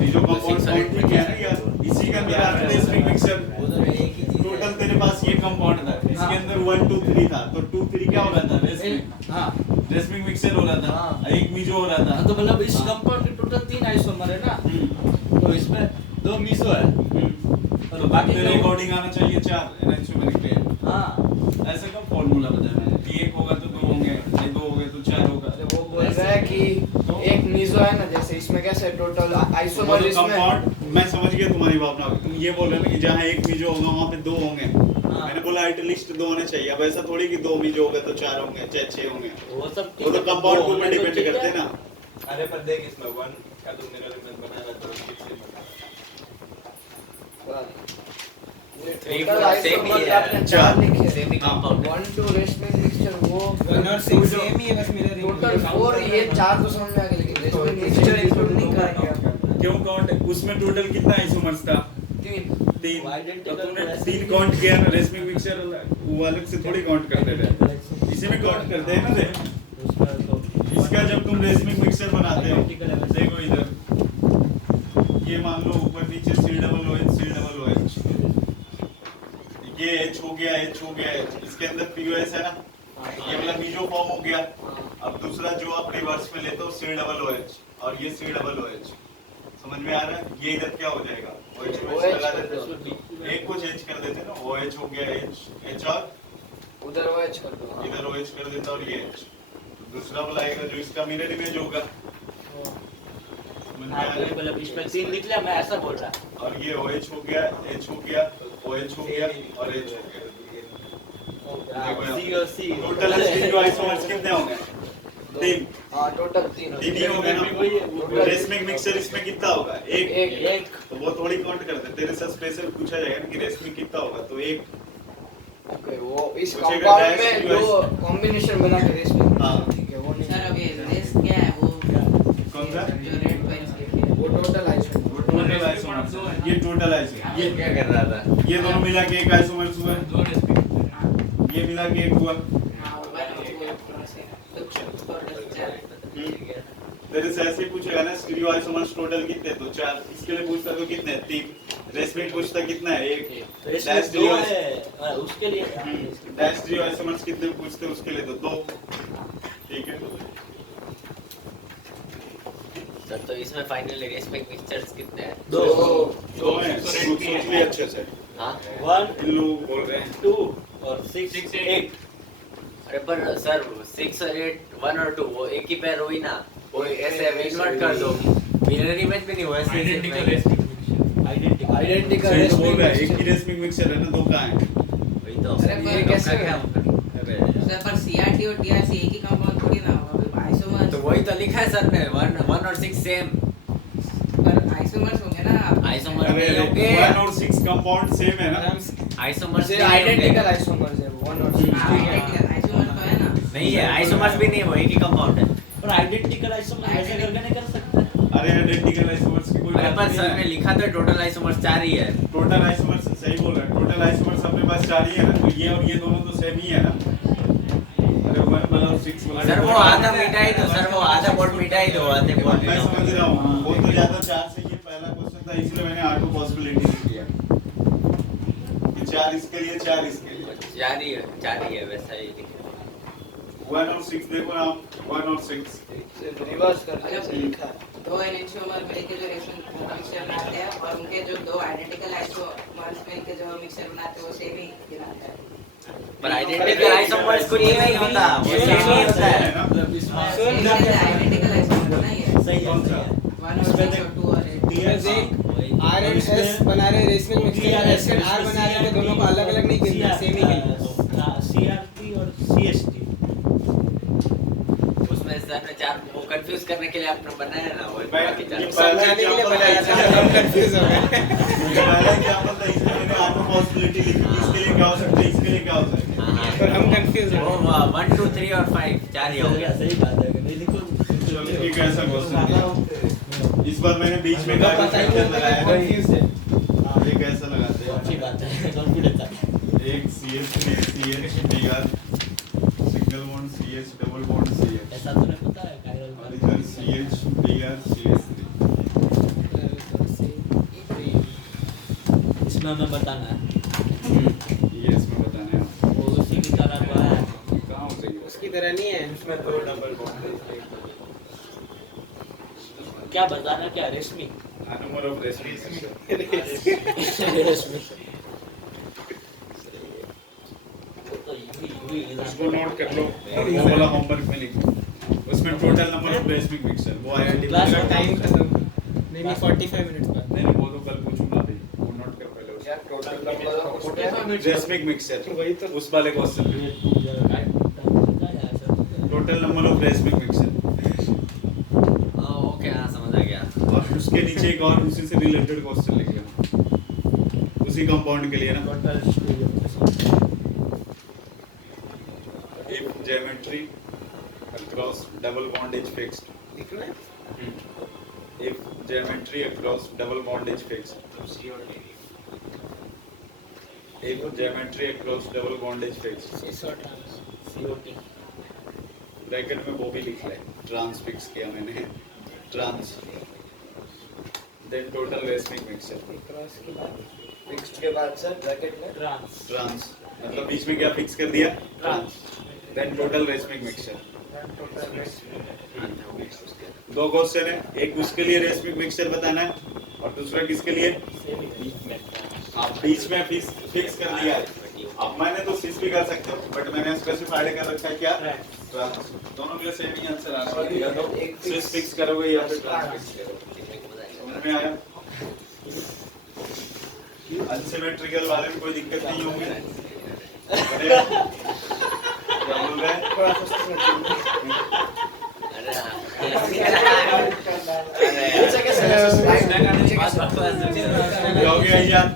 ये जो कंपाउंड काउंट भी क्या है ना यार, इसी के अंदर आता है रेसिमिक मिक्सचर। उधर एक ही चीज टोटल तेरे पास ये कंपाउंड था, इसके अंदर 1 2 3 था, तो 2 3 क्या हो रहा था? रेसिमिक हाँ रेसिमिक मिक्सचर हो रहा था, हाँ। एक मीजो हो रहा था। हाँ, तो मतलब इस कंपाउंड के टोटल 3 आइसोमर है ना, तो इसमें 2 मिसो है और तो बाकी तेरे अकॉर्डिंग आना चाहिए 4 एनएच पे। हाँ ऐसे का फॉर्मूला बताया मैंने कि एक होगा तो 2 होंगे, ये 2 हो गए तो 4 होगा। वो बोल रहा है कि एक मिजो है ना, जैसे इसमें कैसे टोटल आइसोमर इसमें कंपाउंड मैं समझ गया तुम्हारी भावना। तुम ये बोल रहे हो ना कि जहाँ एक मीजो होगा वहाँ पे 2 होंगे। हाँ। मैंने बोला एटलीस्ट 2 होने चाहिए। अब ऐसा थोड़ी कि 2 मीजो होगा तो 4 होंगे चाहे 6 होंगे, वो सब वो तो कंपाउंड के ऊपर डिपेंड ठीक है। करते हैं ना। अरे पर देख इसमें 1 का तो मेरा रिमेंस बनाया था तो ठीक से टोटल आइसोमर का आपने 4 लिखे सेम ही कंपाउंड 1 2 रेसिमिक मिक्सचर वो 1 और 6 सेम ही है, बस मेरा टोटल 4 ये 4 तो समझ में आ गया, लेकिन रेसिमिक मिक्सचर इंक्लूड नहीं करेंगे आप। क्यों काउंट? उसमें टोटल कितना आइसोमर्स था? 3 3। Identical तो तुमने ऐसे 3 काउंट किया ना, रेसिमिक मिक्सचर वो अलग से थोड़ी काउंट करते थे, इसी में काउंट करते हैं ना। देख उसमें तो इसका जब तुम रेसिमिक मिक्सचर बनाते हो, Identical है वैसे। देखो इधर ये मान लो ऊपर नीचे COOH, ये H हो गया H, इसके अंदर POS है ना, ये वाला मीजो फॉर्म हो गया। अब दूसरा जो आप रिवर्स में लेते हो COOH और ये COOH, समझ में आ रहा है? ये इधर क्या हो जाएगा? OH लगा देते हो, एक को चेंज कर देते हैं ना, OH हो गया H और उधर वो एच कर दो। इधर OH कर देता और ये H, तो दूसरा वाला आएगा जो इसका मिरर इमेज होगा। समझ में आ हाँ, रहा है? मतलब इसमें 3 निकला, मैं ऐसा बोल रहा। और ये OH हो गया H हो गया OH हो गया और H हो गया। सी और सी टोटल जो आइसोमर्स कितने होंगे? 3 हां टोटल 3 ही होंगे ना। रेसिमिक मिक्सचर इसमें कितना होगा? एक। तो वो थोड़ी काउंट करते हैं, तेरे से स्पेशल पूछा जाएगा ना कि रेसिमिक कितना होगा, तो 1। ओके वो इस मुझे कंपाउंड बताया में जो कॉम्बिनेशन बना के रेसिमिक। हाँ। ठीक है, वो नहीं सर अभी रेस क्या है वो कौन सा? जो रेड पेन्स लिखे हैं वो टोटल आइसोमर। टोटल आइसोमर्स, ये टोटल आइसोमर्स। ये क्या कर रहा था? ये दोनों मिला के एक आइसोमर्स हुआ, ये मिला के एक हुआ। हाँ वो वाला वो थोड़ा सा तेरे से ऐसे ही पूछेगा ना स्टीरियो आइसोमर्स टोटल कितने, तो 4। इसके लिए पूछता तो कितने, 3। रेसमिक पूछता कितना है, 1। डैश दो है उसके लिए। डैश स्टीरियो आइसोमर्स कितने पूछते उसके लिए तो 2। ठीक है, सर तो इसमें फाइनली रेसमिक मिक्सचर्स कितने हैं? 2 हैं। सोच भी अच्छे से। हाँ 1 इल्लू बोल रहे हैं 2 और 6 8। अरे पर सर 6 और 8 1 और 2 वो एक ही पैर हुई ना, वो ऐसे इन्वर्ट कर दो, बिनरी इमेज भी नहीं हुआ ऐसे आइडेंटिकल सही तो बोल रहा है, एक ही रेसमिक मिक्सचर है ना, 2 कहाँ है? वही तो अरे ये पर कैसे क्या अरे सर पर CRT और TRC एक ही कंपाउंड थोड़ी ना होगा, आइसोमर्स। तो वही तो लिखा है सर ने 1 और 6 सेम पर आइसोमर्स होंगे ना आप। आइसोमर अरे नहीं होंगे, 1 और 6 कंपाउंड सेम है ना। आइसोमर्स से नहीं होंगे। आइडेंटिकल आइसोमर्स है 1 और 6। आइडेंटिकल आइसोमर्स तो है ना। नहीं है, आइसोमर्स भी नहीं है, वो एक ही कंपाउंड है। पर आइडेंटिकल आइसोमर ऐसे करके नहीं कर सकते। अरे आइडेंटिकल आइसोमर्स की कोई अरे बात पर नहीं सर ने है। लिखा तो टोटल आइसोमर्स 4 ही है। टोटल आइसोमर्स सही बोल रहा है, टोटल आइसोमर्स अपने पास 4 ही है ना, तो ये और ये दोनों तो सेम ही है ना। अरे 1 मतलब 6 सर वो आधा मिटाई दो, सर वो आधा बोर्ड मिटाई दो, आधे बोर्ड मैं समझ रहा हूँ, वो तो ज्यादा 4 से ये पहला क्वेश्चन था, इसलिए मैंने आठों पॉसिबिलिटी दिया कि 4 इसके लिए 4 इसके लिए। 4 ही है वैसा ही। 1 और 6 देखो ना, 1 और 6 रिवर्स करके ऐसे लिखा है। 2 एनएचओमर मिलके जो रेशनल मिक्सचर बनाते हैं और उनके जो 2 आइडेंटिकल आइसोमर्स मिलके जो मिक्सचर बनाते हैं वो सेम ही दिलाता है। पर आइडेंटिकल आइसोमर्स कुछ नहीं होता, वो सेम ही होता है। आइडेंटिकल आइसोमर ना ये सही है। 1 और 6 और 2 और 8। आर एंड एस बना रहे racemic mixture, S and R बना रहे, दोनों को अलग अलग नहीं गिनना, सेम ही गिनना। CRT और CST। उसमें सर ने 4 वो कंफ्यूज करने के लिए आपने बनाया ना वो मैं बाकी 4 ये समझाने के लिए बनाया था, हम कंफ्यूज हो गए। पहला एग्जांपल था, इसमें मैंने आठों पॉसिबिलिटी लिखी, इसके लिए क्या हो सकता है, इसके लिए क्या हो सकता है। पर हम कंफ्यूज हो गए। 1 2 3 और 5 4 ही हो गया। सही बात है, नहीं लिखो। चलो ठीक है, ऐसा क्वेश्चन इस बार मैंने बीच में पता गाड़ी ही नहीं फैक्टर होता लगाया कि है। confused है। ये कैसा लगाते हैं? अच्छी बात है, कॉन्फिडेंस आ गया। एक CH3 CH Br single bond CH double bond CH ऐसा तो नहीं पता है कायरल और इधर CH Br CH3। इसमें हमें बताना है ये इसमें बताना है वो उसी की तरह का है। कहाँ हो जाएगी उसकी तरह नहीं है। इसमें 2 डबल बॉन्ड क्या बताना, क्या रेशमी नंबर ऑफ रेसमिक रेशमी तो उसको नोट कर लो और वो वाला होमवर्क में लिखो, उसमें total number of racemic mixture वो आईआईटी Class में टाइम खत्म। नहीं 45 मिनट पर। नहीं वो तो कल पूछूंगा अभी, वो नोट कर पहले यार total number of racemic mixture वही तो उस वाले क्वेश्चन में total number of racemic mixture okay हाँ समझ आ गया। और उसके नीचे एक और उसी से रिलेटेड क्वेश्चन लिख लेना उसी कंपाउंड के लिए ना। if geometry across double bond is fixed, लिखना है। if geometry across double bond is fixed, if geometry across double bond is fixed, bracket में वो भी लिख ले, ट्रांस फिक्स किया मैंने, trans, then total racemic mixture, cross के बाद फिक्स्ड के बाद सर ब्रैकेट में ट्रांस मतलब बीच में क्या फिक्स कर दिया, trans, then total racemic mixture. दो क्वेश्चन है, एक उसके लिए रेसमिक मिक्सचर बताना है और दूसरा किसके लिए, आप बीच में फिक्स कर दिया है। अब मैंने तो सिस भी कर सकते हो बट मैंने स्पेसिफाइड कर रखा है क्या, ट्रांस। दोनों के लिए सेम ही आंसर आने वाला है, या तो सिस फिक्स करोगे या फिर ट्रांस फिक्स करोगे। समझ में आया? अनसिमेट्रिकल वाले में कोई दिक्कत नहीं होगी। क्या बोल रहे हैं? क्या हो गया यार?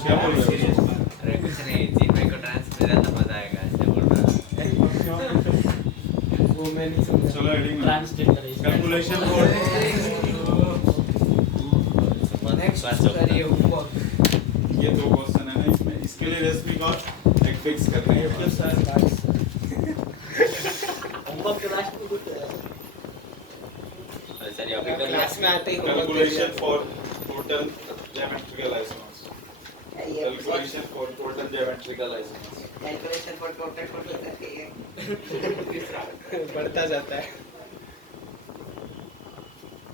क्या बोल रहे हो? अरे कुछ नहीं, जीपे को ट्रांसफर ज्यादा मजा आएगा ऐसे बोल रहा हूँ। वो मैं नहीं समझा। चलो हेडिंग में ट्रांसलेट करें कैलकुलेशन कोड। नेक्स्ट करिए होमवर्क। ये दो क्वेश्चन है ना इसमें, इसके लिए रेसमिक और एक फिक्स करना है। होमवर्क के लास्ट में कुछ ही होगा Calculation for total geometrical isomers. ये Calculation for total geometrical isomers. Calculation for total करके ये बढ़ता जाता है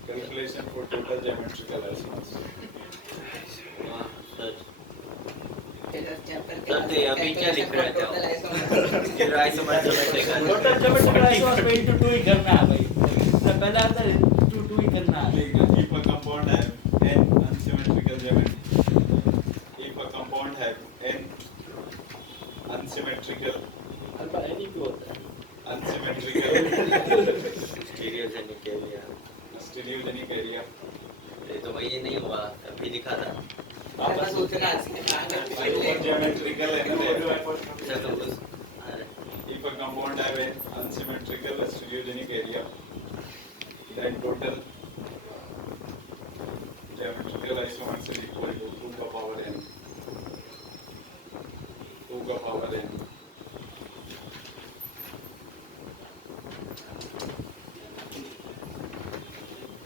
Calculation for total geometrical isomers. हाँ, सर चैप्टर सर, तो अभी क्या लिख रहे थे आप? फिर isomer geometrical total geometrical isomers में into 2 ही करना है भाई। इससे पहले आता है 2 ही करना है। If a compound have n unsymmetrical geometry, if a compound have n unsymmetrical alpha n ही क्यों होता है? Stereogenic area stereogenic area. ये तो वही नहीं हुआ अभी लिखा था बस उतना Geometrical and सर तो कुछ if a compound have an unsymmetrical stereogenic area, then total geometrical isomers is equal to 2 का power n. 2 का power n.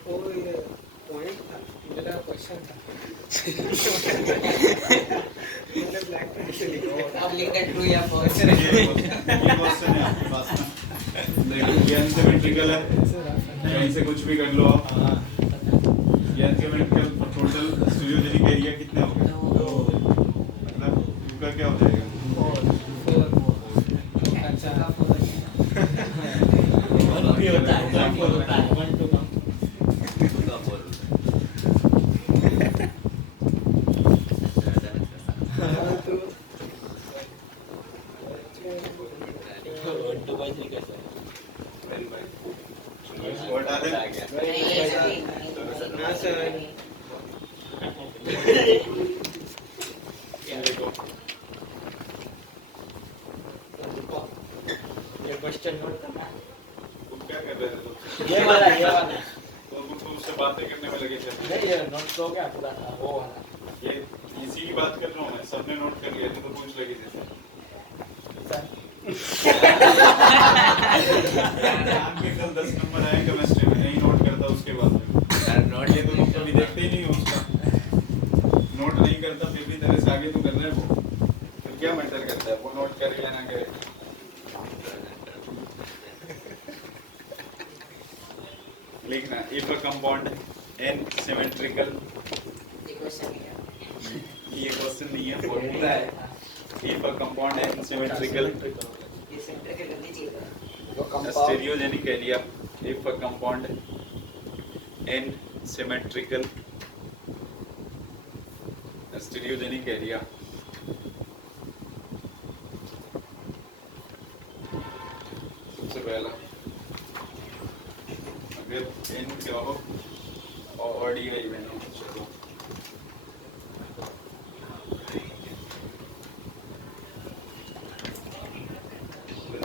वो ये पॉइंट था मेरा क्वेश्चन था मैंने ब्लैक पेन से लिखा अब लिख दे ट्रू या फॉल्स ये क्वेश्चन है आपके पास ना. देखो ये unsymmetrical है. कहीं से कुछ भी कर लो आप. ये unsymmetrical total stereogenic area कितने हो गए? मतलब 2 का क्या हो जाएगा? अच्छा वन भी होता है, वन भी होता है, वन टू कम। का बोल वन टू बाई थ्री कैसे? What are they? हाँ सर ये देखो. ये क्वेश्चन नोट करना है। तुम क्या कर रहे थे? ये वाला तो तुम उससे बातें करने में लगे थे. नहीं, ये नोट हो गया पूरा था वो वाला। ये इसी की बात कर रहा हूँ मैं. सबने नोट कर लिया तो पूछ लगी थी. आपके कल 10 नंबर आए केमिस्ट्री में. नहीं नोट करता उसके बाद में. नोट ये तो तुम कभी देखते ही नहीं हो उसका. नोट नहीं करता फिर भी तेरे से आगे तो कर रहा है वो. तो क्या मैटर करता है वो नोट करे या ना करे. लिखना if a compound n symmetrical. ये क्वेश्चन है ये क्वेश्चन नहीं है फॉर्मूला है. if a compound n symmetrical ये सेंटर के करनी चाहिए था stereogenic area. if a compound n symmetrical stereogenic area सबसे पहला अगर n क्या हो और dy बनो चलो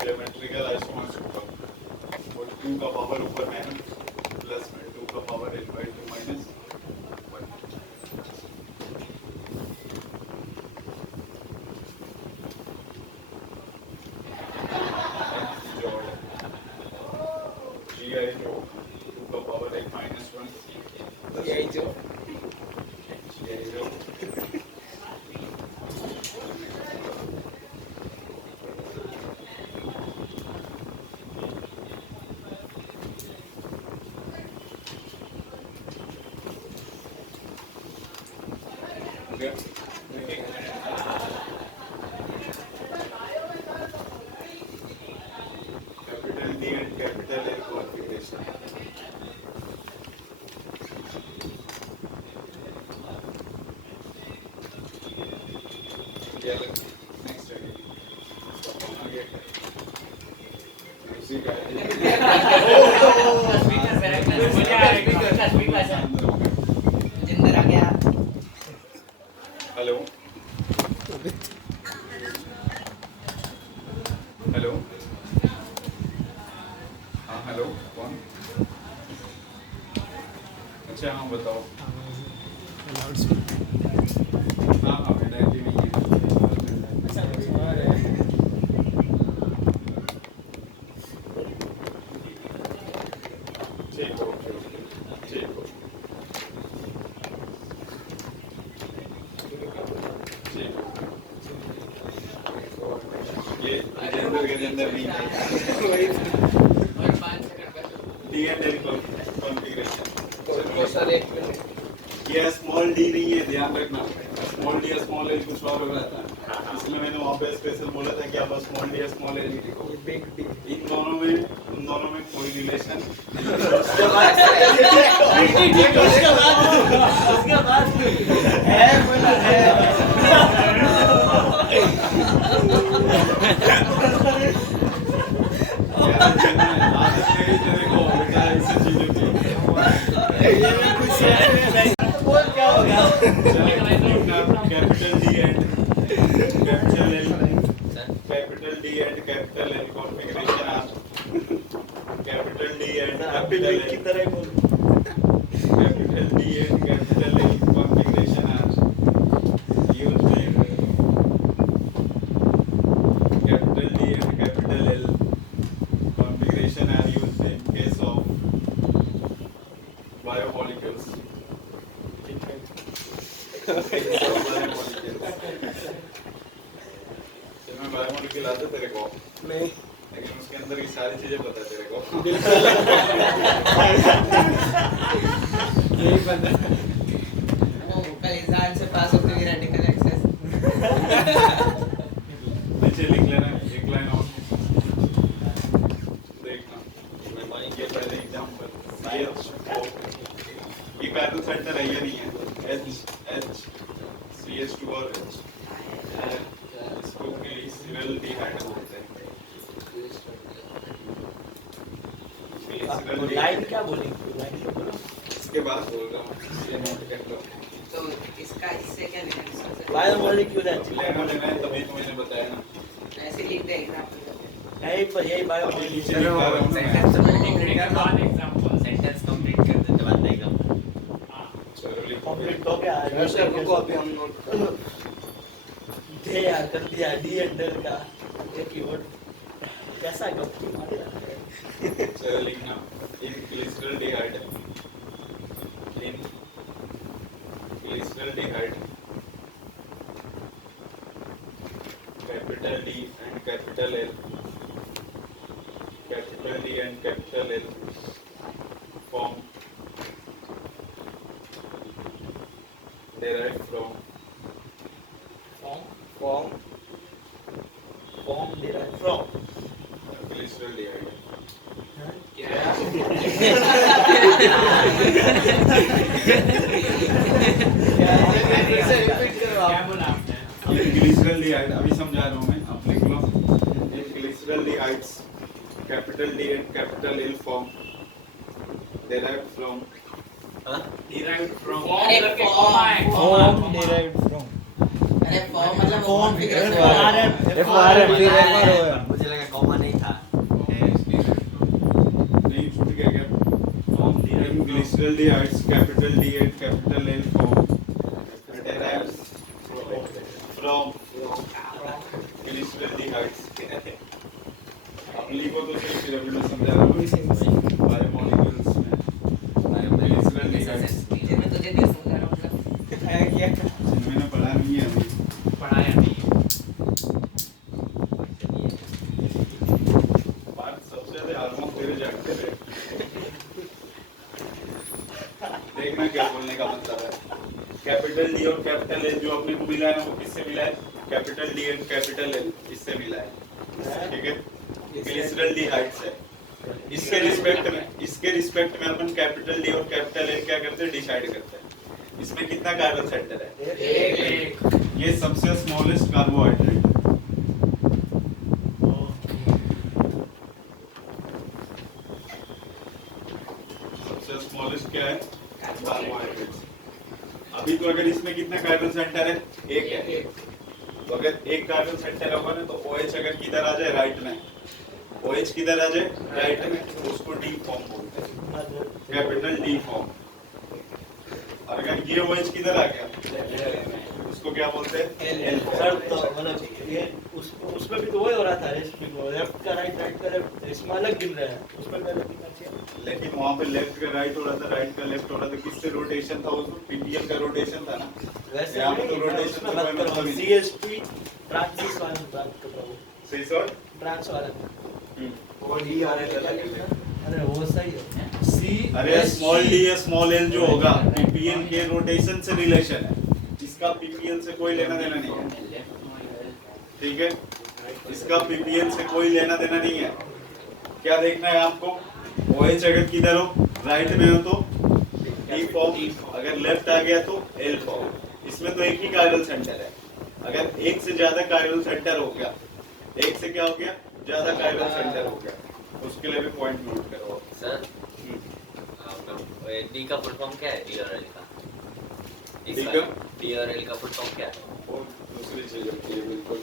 geometrical isomers होगा और 2 का पावर ऊपर में प्लस में 2 का power n by 2 minus 1. GI जो 2 का पावर n minus 1 यही जो GI जो Okay. Capital D and capital L configuration. Yeah, next again. उसी का जिंदर आ गया हेलो हेलो हाँ हेलो कौन अच्छा हाँ बताओ हाँ हाँ मेरा ऐप नहीं है ठीक हो ठीक हो के अंदर नहीं है और 5 सेकंड का डी एंड एल कॉन्फ़िगरेशन बहुत सारे एक मिनट ये स्मॉल डी नहीं है, ध्यान रखना। स्मॉल डी स्मॉल एल कुछ और हो रहता है, इसलिए मैंने वहाँ पे स्पेशल बोला था कि आप स्मॉल डी स्मॉल एल लिखो। बिग डी उन दोनों में कोई रिलेशन उसके बाद है बोला है बोल क्या हो गया capital D and capital L configuration are capital D and capital L की तरह बोल capital D and capital L configuration are use में capital D and capital L configuration are used in case of biomolecules मैं biomolecule आता तेरे को नहीं लेकिन उसके अंदर की सारी चीजें पता है तेरे को यही पता कल एग्जाम से पास होते हुए रेडिकल एक्सेस नीचे लिख लेना एक लाइन और देखना ये पहले एग्जांपल ये पैरल सेंटर है ये नहीं है H CH2 और H इसको ग्लिसरल डिहाइड बोलते हैं। लाइन क्या बोलेंगे लाइन तो बोलो इसके बाद बोल रहा हूँ ये नोट कर लो। तो इसका इससे क्या लेना है? बायोमोलिक्यूल है लेना लेना है तभी तो मैंने बताया ना। ऐसे लिख दे एग्जांपल यही पर यही अभी बायोमोलिक्यूल नीचे लिखा रहा हूँ ना मैं। सेंटेंस कंप्लीट कर देते बाद में एकदम चलो लिखो कंप्लीट हो गया को अभी हम नोट दे यार कर दिया डी एंड एल का एक कीवर्ड कैसा गप्पी मारे चलो लिखना in glyceraldehyde capital D and capital L form derived from form derived from glycerol diide glyceraldehyde अभी समझा रहा हूँ मैं आप लिख लो in glyceraldehydes capital D and capital L form derived from अरे फॉर्म derived from अरे फॉर्म मतलब फॉर्म कॉन्फ़िगरेशन FRM फिर एक बार होया मुझे लगा कॉमा नहीं था नहीं छूट गया क्या form in glyceraldehydes capital D and capital L form derived from glycerol dihides अब लिखो तो सही फिर अभी मैं समझा रहा हूँ बायोमोलिक्यूल्स में glycerol dihides ये मैं तुझे नहीं समझा रहा हूँ क्या मैंने पढ़ा नहीं है अभी पढ़ाया नहीं बात सबसे ज्यादा हार्मोन तेरे जागते रहे देखना क्या बोलने का मतलब है कैपिटल डी और कैपिटल एल जो अपने को मिला है ना वो किससे मिला है capital D and capital L इससे मिला है ठीक है ग्लिसरल डिहाइड्स है इसके रिस्पेक्ट में अपन कैपिटल डी और कैपिटल एल क्या करते हैं डिसाइड करते हैं इसमें कितना कार्बन सेंटर है एक ये सबसे स्मॉलेस्ट कार्बोहाइड्रेट सबसे स्मॉलेस्ट क्या है कार्बोहाइड्रेट अभी तो अगर इसमें कितना कार्बन सेंटर है एक है तो अगर एक कार्बन सेंटर होगा ना तो OH अगर किधर आ जाए राइट में OH किधर आ जाए राइट में तो उसको डी फॉर्म बोलते हैं कैपिटल डी फॉर्म और अगर ये OH किधर आ गया उसको क्या बोलते हैं एल सर तो मतलब ये उसमें भी तो वही हो रहा था लेफ्ट का राइट राइट का लेफ्ट इसमें अलग गिन रहा है उसमें भी अलग गिनना चाहिए लेकिन वहाँ पे लेफ्ट का राइट हो रहा था राइट का लेफ्ट हो रहा था किससे रोटेशन था उसमें पीटीएल का रोटेशन था ना वैसे यहाँ पे तो नहीं, रोटेशन मैं से कोई बात कर रहा मतलब हूँ ही नहीं। CH3 ट्रांजिट वाली बात कर रहा हूँ सी सॉल्ट ब्रांच वाला वो डी और एल अलग है। अरे वो सही है सी अरे स्मॉल डी या स्मॉल एल जो होगा पीपीएल के रोटेशन से रिलेशन है, इसका पीपीएल से कोई लेना देना नहीं है, ठीक है। इसका पीपीएल से कोई लेना देना नहीं है। क्या देखना है आपको, OH अगर किधर हो, राइट में हो तो डी फॉर्म, अगर लेफ्ट आ गया तो एल फॉर्म। इसमें तो एक ही कायरल सेंटर है, अगर एक से ज्यादा कायरल सेंटर हो गया, एक से क्या हो गया, ज्यादा कायरल सेंटर हो गया, उसके लिए भी पॉइंट नोट करो सर डी का फुल फॉर्म क्या है, डी और एल का? डी का? डी और एल का फुल फॉर्म क्या है? और दूसरी चीज होती है बिल्कुल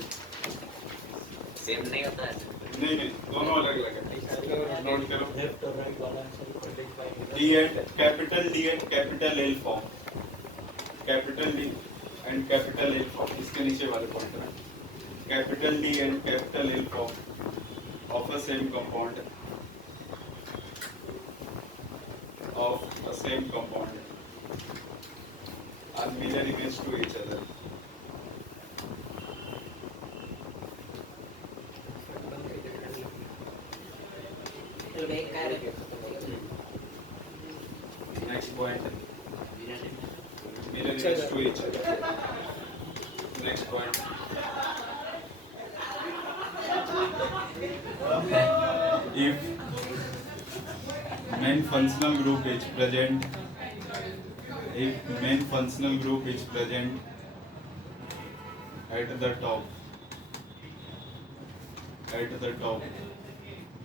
सेम नहीं होता है? नहीं नहीं, दोनों अलग अलग है, नोट करो। लेफ्ट और राइट वाला आंसर को लिख D and capital L form, capital D and capital L form, इसके नीचे वाले पॉइंट में capital D and capital L form of a same compound, of a same compound are mirror image to each other. तो बेकार है। Next point, mirror image to each other. Next point, if main functional group is present, if main functional group is present at the top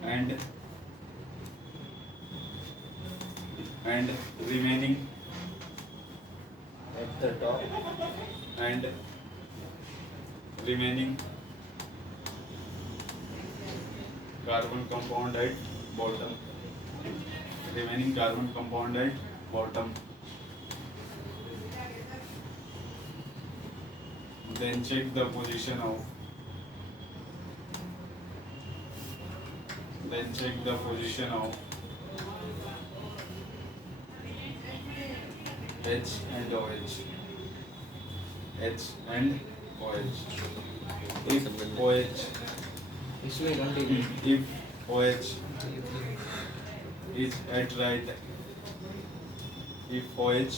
and remaining at the top and remaining carbon compound at bottom, remaining carbon compound at bottom, then check the position of H and OH. इसमें continue If OH is at right, if OH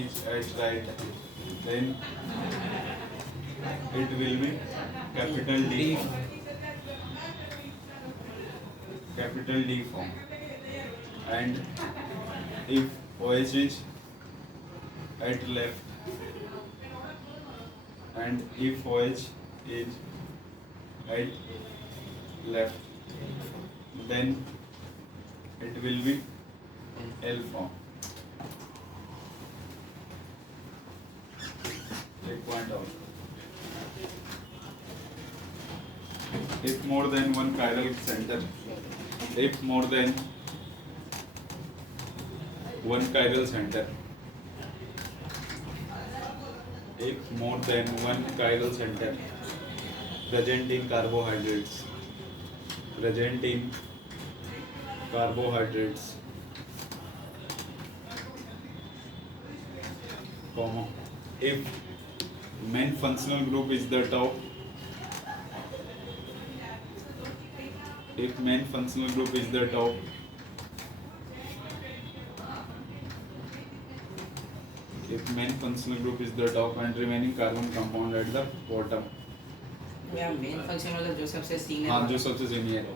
is at right, then it will be capital D form, and if OH is at left, and if OH is at left, then it will be L form. Take point out. If more than one chiral center, if more than one chiral center, if more than one chiral center present in carbohydrates, comma, if main functional group is the top, if main functional group is the top, if main functional group is the top and remaining carbon compound at the bottom, या main function मतलब जो सबसे senior हाँ जो सबसे senior हो,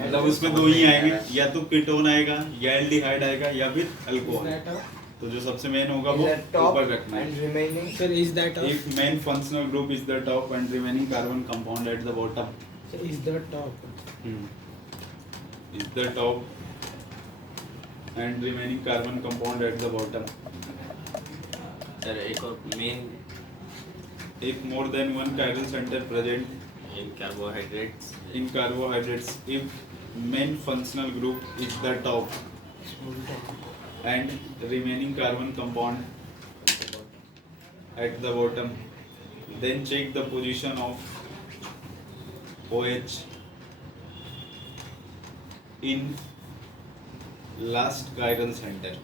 मतलब उसमें दो ही आएंगे, या तो कीटोन आएगा या एल्डिहाइड आएगा या फिर अल्कोहल, तो जो सबसे मेन होगा वो ऊपर रखना है. remaining sir is that of If main functional group is the top and remaining carbon compound at the bottom, so is the top is the top and remaining carbon compound at the bottom. Sir एक और main If more than one chiral center present in carbohydrates in carbohydrates, if main functional group is the top and remaining carbon compound at the bottom, then check the position of OH in last chiral center.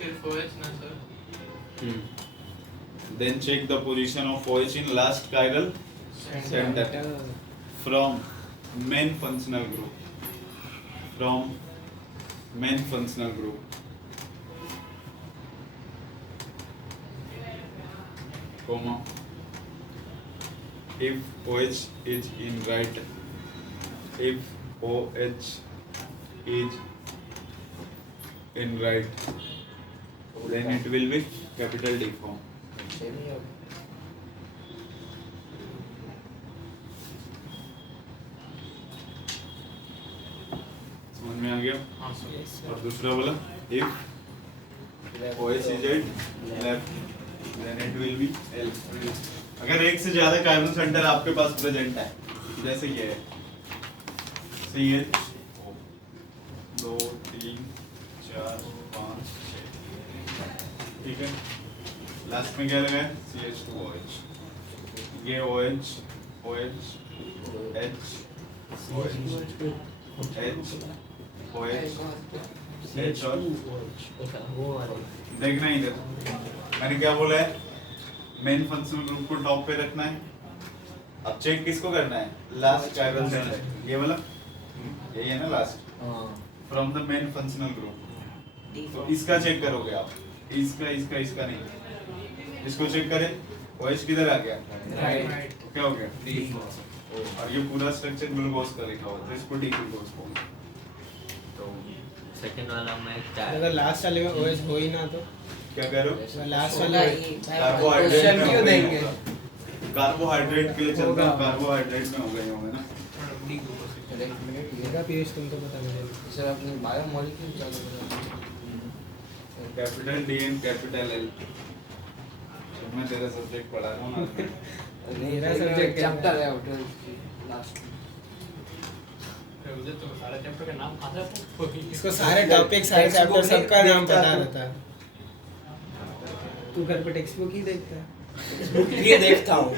सिर्फ OH ना sir. Then check the position of OH in last chiral center from main functional group. From main functional group. Comma. If OH is in right, if OH is in right, then it will be capital D form. समझ में आ गया? हाँ sir. और दूसरा बोला if OH is at left then it will be L. अगर एक से ज्यादा कार्बन सेंटर आपके पास प्रेजेंट है जैसे ये है CH 2 3 4 5 6 ठीक है लास्ट में क्या लगा है CH2OH ये OH OH H OH H OH H और देखना इधर मैंने क्या बोला है मेन फंक्शनल ग्रुप को टॉप पे रखना है अब चेक किसको करना है लास्ट कायरल सेंटर ये वाला यही है ना last from the main functional group तो इसका चेक करोगे आप इसका नहीं इसको चेक करें OH किधर आ गया राइट क्या हो गया और ये पूरा स्ट्रक्चर ग्लूकोज का लिखा हुआ है तो इसको डी ग्लूकोज बोलते हैं तो सेकंड वाला में अगर लास्ट वाले में OH हो ही ना तो क्या करो लास्ट वाला कार्बोहाइड्रेट क्वेश्चन क्यों देंगे कार्बोहाइड्रेट के लिए चलता है कार्बोहाइड्रेट में हो गए होंगे ना मेरा पीएच तुमको पता मुझे सर अपने बायोमोलिक्यूल चालू करो. Capital D and capital L मैं तेरा सब्जेक्ट पढ़ा रहा हूँ ना मेरा subject क्या चैप्टर है होटल लास्ट. मुझे तो सारे चैप्टर का नाम आता है. इसको सारे टॉपिक सारे चैप्टर सबका नाम पता रहता है तू घर पे टेक्स्ट बुक ही देखता है ये देखता हूँ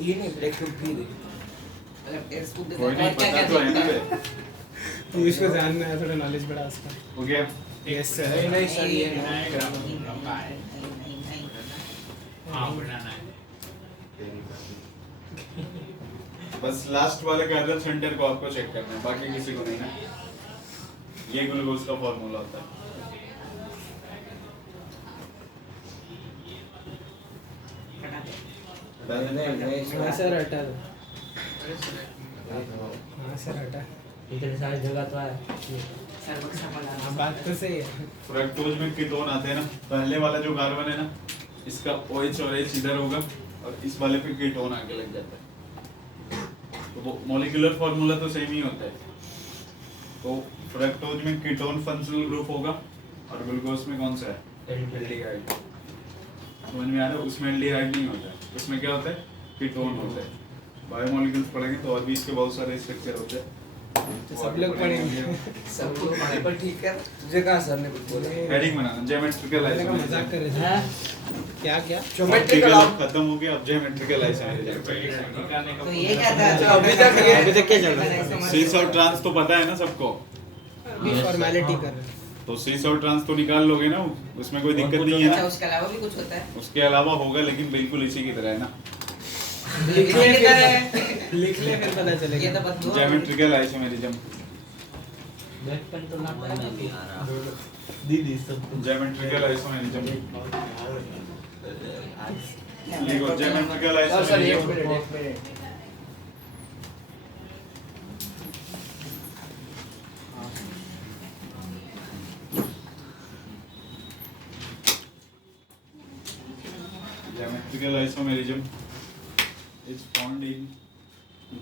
ये नहीं टेक्स्ट बुक भी देखता मतलब टेक्स्ट बुक कोई नहीं पता तो है ना बे तू इसको जानना है थोड़ा नॉलेज बढ़ा उसका हो गया यस हूँ. सर नहीं सर ये हाँ बनाना है. बस लास्ट वाले कार्बन सेंटर को आपको चेक करना है बाकी किसी को नहीं है ये ग्लूकोज का फार्मूला होता है हाँ सर हटा दो अरे सर हाँ सर हटा इतने सारी जगह तो है सर्वक्षा बनाना. हाँ बात तो सही है फ्रक्टोज में कीटोन आते हैं ना पहले वाला जो कार्बन है ना इसका OH और H इधर होगा और इस वाले पे कीटोन आके लग जाता है तो वो मॉलिक्यूलर फार्मूला तो सेम ही होता है तो फ्रक्टोज में कीटोन फंक्शनल ग्रुप होगा और ग्लूकोज में कौन सा है एल्डिहाइड समझ में आ रहा है उसमें एल्डिहाइड नहीं होता है उसमें क्या होता है कीटोन होता है बायोमोलिक्यूल्स पढ़ेंगे तो और भी इसके बहुत सारे स्ट्रक्चर होते हैं तो सब लोग पढ़ेंगे सब लोग पढ़े पर ठीक है तुझे कहाँ सर ने कुछ बोला हेडिंग बनाना ज्योमेट्रिकल मैंने कहा मजाक कर रहे थे क्या क्या ज्योमेट्रिकल खत्म हो गया अब ज्योमेट्रिकल आइसोमेरिज्म तो ये क्या था अभी तक क्या चल रहा है सीस और ट्रांस तो पता है ना सबको अभी फॉर्मेलिटी कर रहे हैं तो सीस और ट्रांस तो निकाल लोगे ना उसमें कोई दिक्कत नहीं है अच्छा ना उसके अलावा भी कुछ होता है उसके अलावा होगा लेकिन बिल्कुल इसी की तरह है ना लिख ले किधर है? लिख ले फिर पता ये चलेगा तो बस दो ज्योमेट्रिकल आइसोमेरिज्म बैक पेन तो ना नहीं आ रहा. दीदी सब ज्योमेट्रिकल आइसोमेरिज्म लिखो ज्योमेट्रिकल सर एक आइसोमेरिज्म मिनट एक minute Geometrical isomerism is found in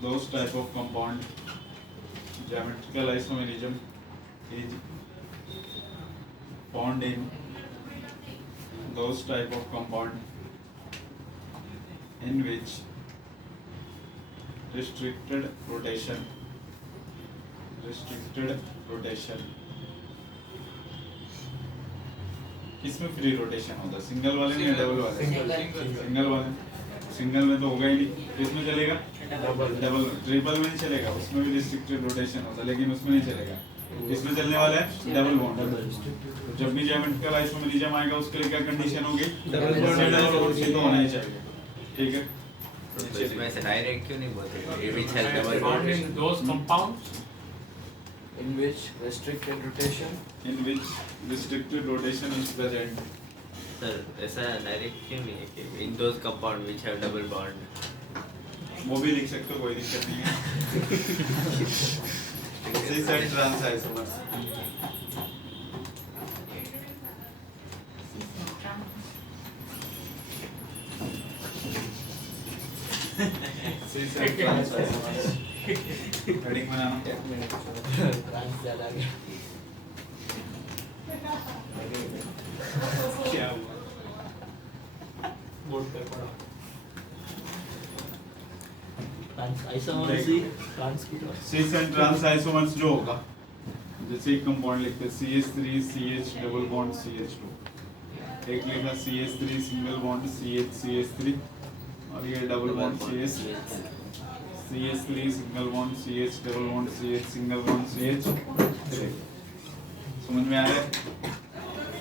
those type of compound. Geometrical isomerism is found in those type of compound in which restricted rotation किसमें फ्री रोटेशन होता है single वाले में या double वाले single में तो होगा ही नहीं किसमें चलेगा डबल ट्रिपल में नहीं चलेगा उसमें भी रिस्ट्रिक्टेड रोटेशन होता है लेकिन उसमें नहीं चलेगा इसमें चलने वाला है डबल बॉन्ड। तो जब भी ज्योमेट्रिकल आइसोमेरिज्म आएगा उसके लिए क्या कंडीशन होगी? डबल बॉन्ड तो होना ही चाहिए। ठीक है, तो इसमें से डायरेक्ट क्यों नहीं बोलते ये which has double bond? in those compounds In which restricted rotation? in which restricted rotation is present. Sir ऐसा डायरेक्ट क्यों नहीं है कि in those compound which have double bond? वो भी लिख सकते हो, कोई दिक्कत नहीं है। cis and trans isomers। cis and trans isomers। Heading banana. Trans ज्यादा आ गया। क्या हुआ? बोर्ड पे पड़ा cis and trans isomers जो होगा, जैसे एक कंपाउंड लिखते हैं CH3 CH double bond CH2, एक लिखा CH3 single bond CH CH3, और ये double bond CH CH3 single bond CH double bond CH single bond CH। समझ में आ रहा है?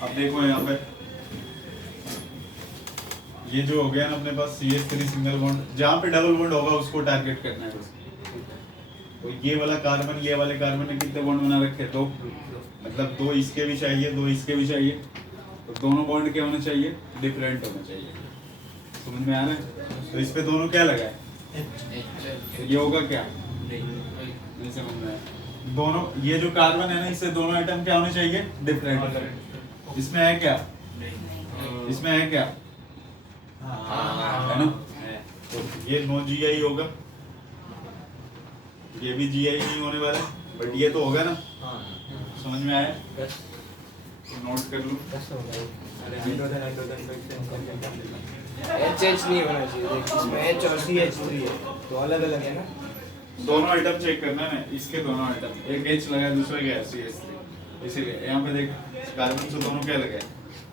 अब देखो यहाँ पे ये जो हो गया ना अपने पास CH3 सिंगल बॉन्ड, जहाँ पे डबल बॉन्ड होगा उसको टारगेट करना है बस। तो ये वाला कार्बन, ये वाले कार्बन ने कितने बॉन्ड बना रखे? दो, मतलब दो इसके भी चाहिए, दो इसके भी चाहिए। तो दोनों बॉन्ड क्या होने चाहिए? डिफरेंट होना चाहिए। समझ में आ रहा है? तो इस पे दोनों क्या लगा है? तो ये होगा क्या? नहीं समझ में आया? दोनों ये जो कार्बन है ना, इससे दोनों आइटम क्या होने चाहिए? डिफरेंट। इसमें है क्या? इसमें है क्या? है ना? तो ये नो GI होगा, ये भी GI नहीं होने वाला, बट ये तो होगा ना। समझ में आया? नोट कर लो। HH नहीं होना चाहिए, देख इसमें H और CH3 है तो अलग अलग है ना। दोनों आइटम चेक करना है, इसके दोनों आइटम, एक H लगा है, दूसरा क्या है? CH3। इसीलिए यहाँ पे देख कार्बन से दोनों क्या लगे?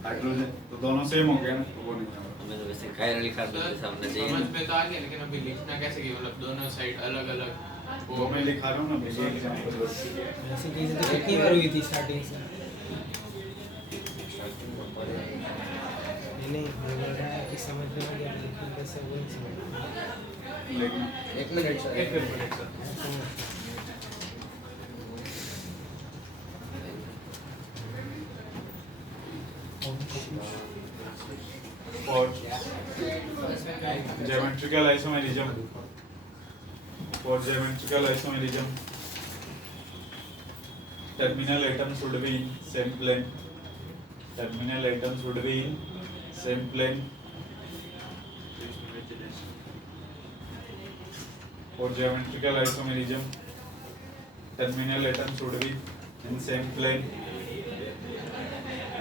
हाइड्रोजन। तो दोनों सेम हो गया ना, तो वो नहीं है। हमें तो वैसे कायरल कार्बन के सामने चाहिए समझ ना। में तो आ गया, लेकिन अभी लिखना कैसे कि मतलब दोनों साइड अलग अलग वो मैं लिखा रहा हूँ ना, मेरे एग्जांपल बस। ऐसी चीजें तो कितनी बार हुई थी स्टार्टिंग से। नहीं बोल रहा है कि समझ में आ गया, लेकिन कैसे वो नहीं समझ। लेकिन एक मिनट सर, एक मिनट सर। और geometrical isomerism, for geometrical isomerism terminal atoms should be in same plane, terminal atoms should be in same plane। For geometrical isomerism terminal atoms should be in same plane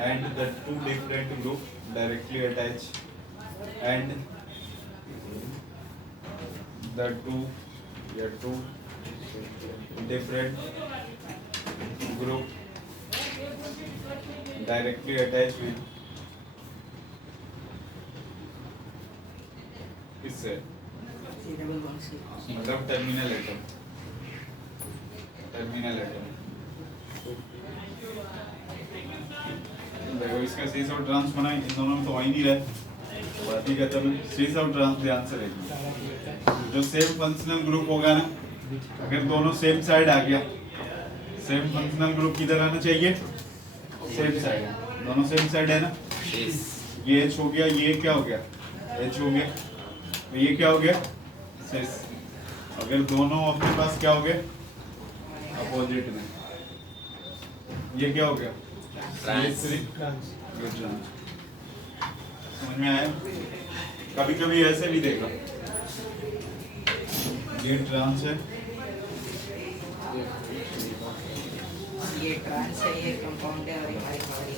and the two different group directly attach, and the two different group directly attach with इससे मतलब terminal atom, terminal atom. देखो इसका सीस और trans बना, इन दोनों में तो हो ही नहीं रहा, बात ही खत्म है। सीस और ट्रांस ध्यान से देखना, जो सेम फंक्शनल ग्रुप होगा ना, अगर दोनों सेम साइड आ गया, सेम फंक्शनल ग्रुप किधर आना चाहिए? Same side. दोनों सेम साइड है ना, ये H हो गया, ये क्या हो गया? H हो गया, तो ये क्या हो गया? सिस। अगर दोनों अपने पास क्या हो गए? अपोजिट में, ये क्या हो गया? ट्रांस। समझ में आया? कभी कभी ऐसे भी देखा, ये ट्रांस है, ये ट्रांस है, ये कंपाउंड है और ये हमारी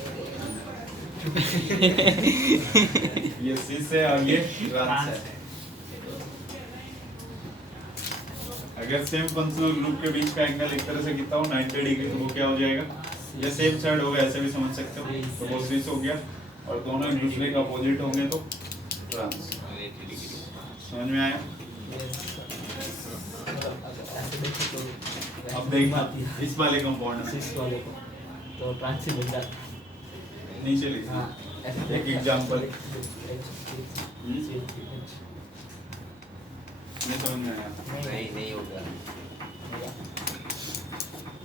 ये सिस है और ये ट्रांस है। अगर सेम फंक्शनल ग्रुप के बीच का एंगल एक तरह से कितना हो 90 डिग्री, तो वो क्या हो जाएगा? या सेम साइड होगा, ऐसे भी समझ सकते हो, तो वो सिस हो गया, और दोनों एक दूसरे के अपोजिट होंगे तो ट्रांस। समझ में आया? ऐसे देखो तो अब देखना आती है इस वाले कंपाउंड में सिस वाले को तो ट्रांसी बन जाता है। नीचे लिखना हाँ ऐसे एक एग्जांपल नहीं समझ में आया नहीं होगा।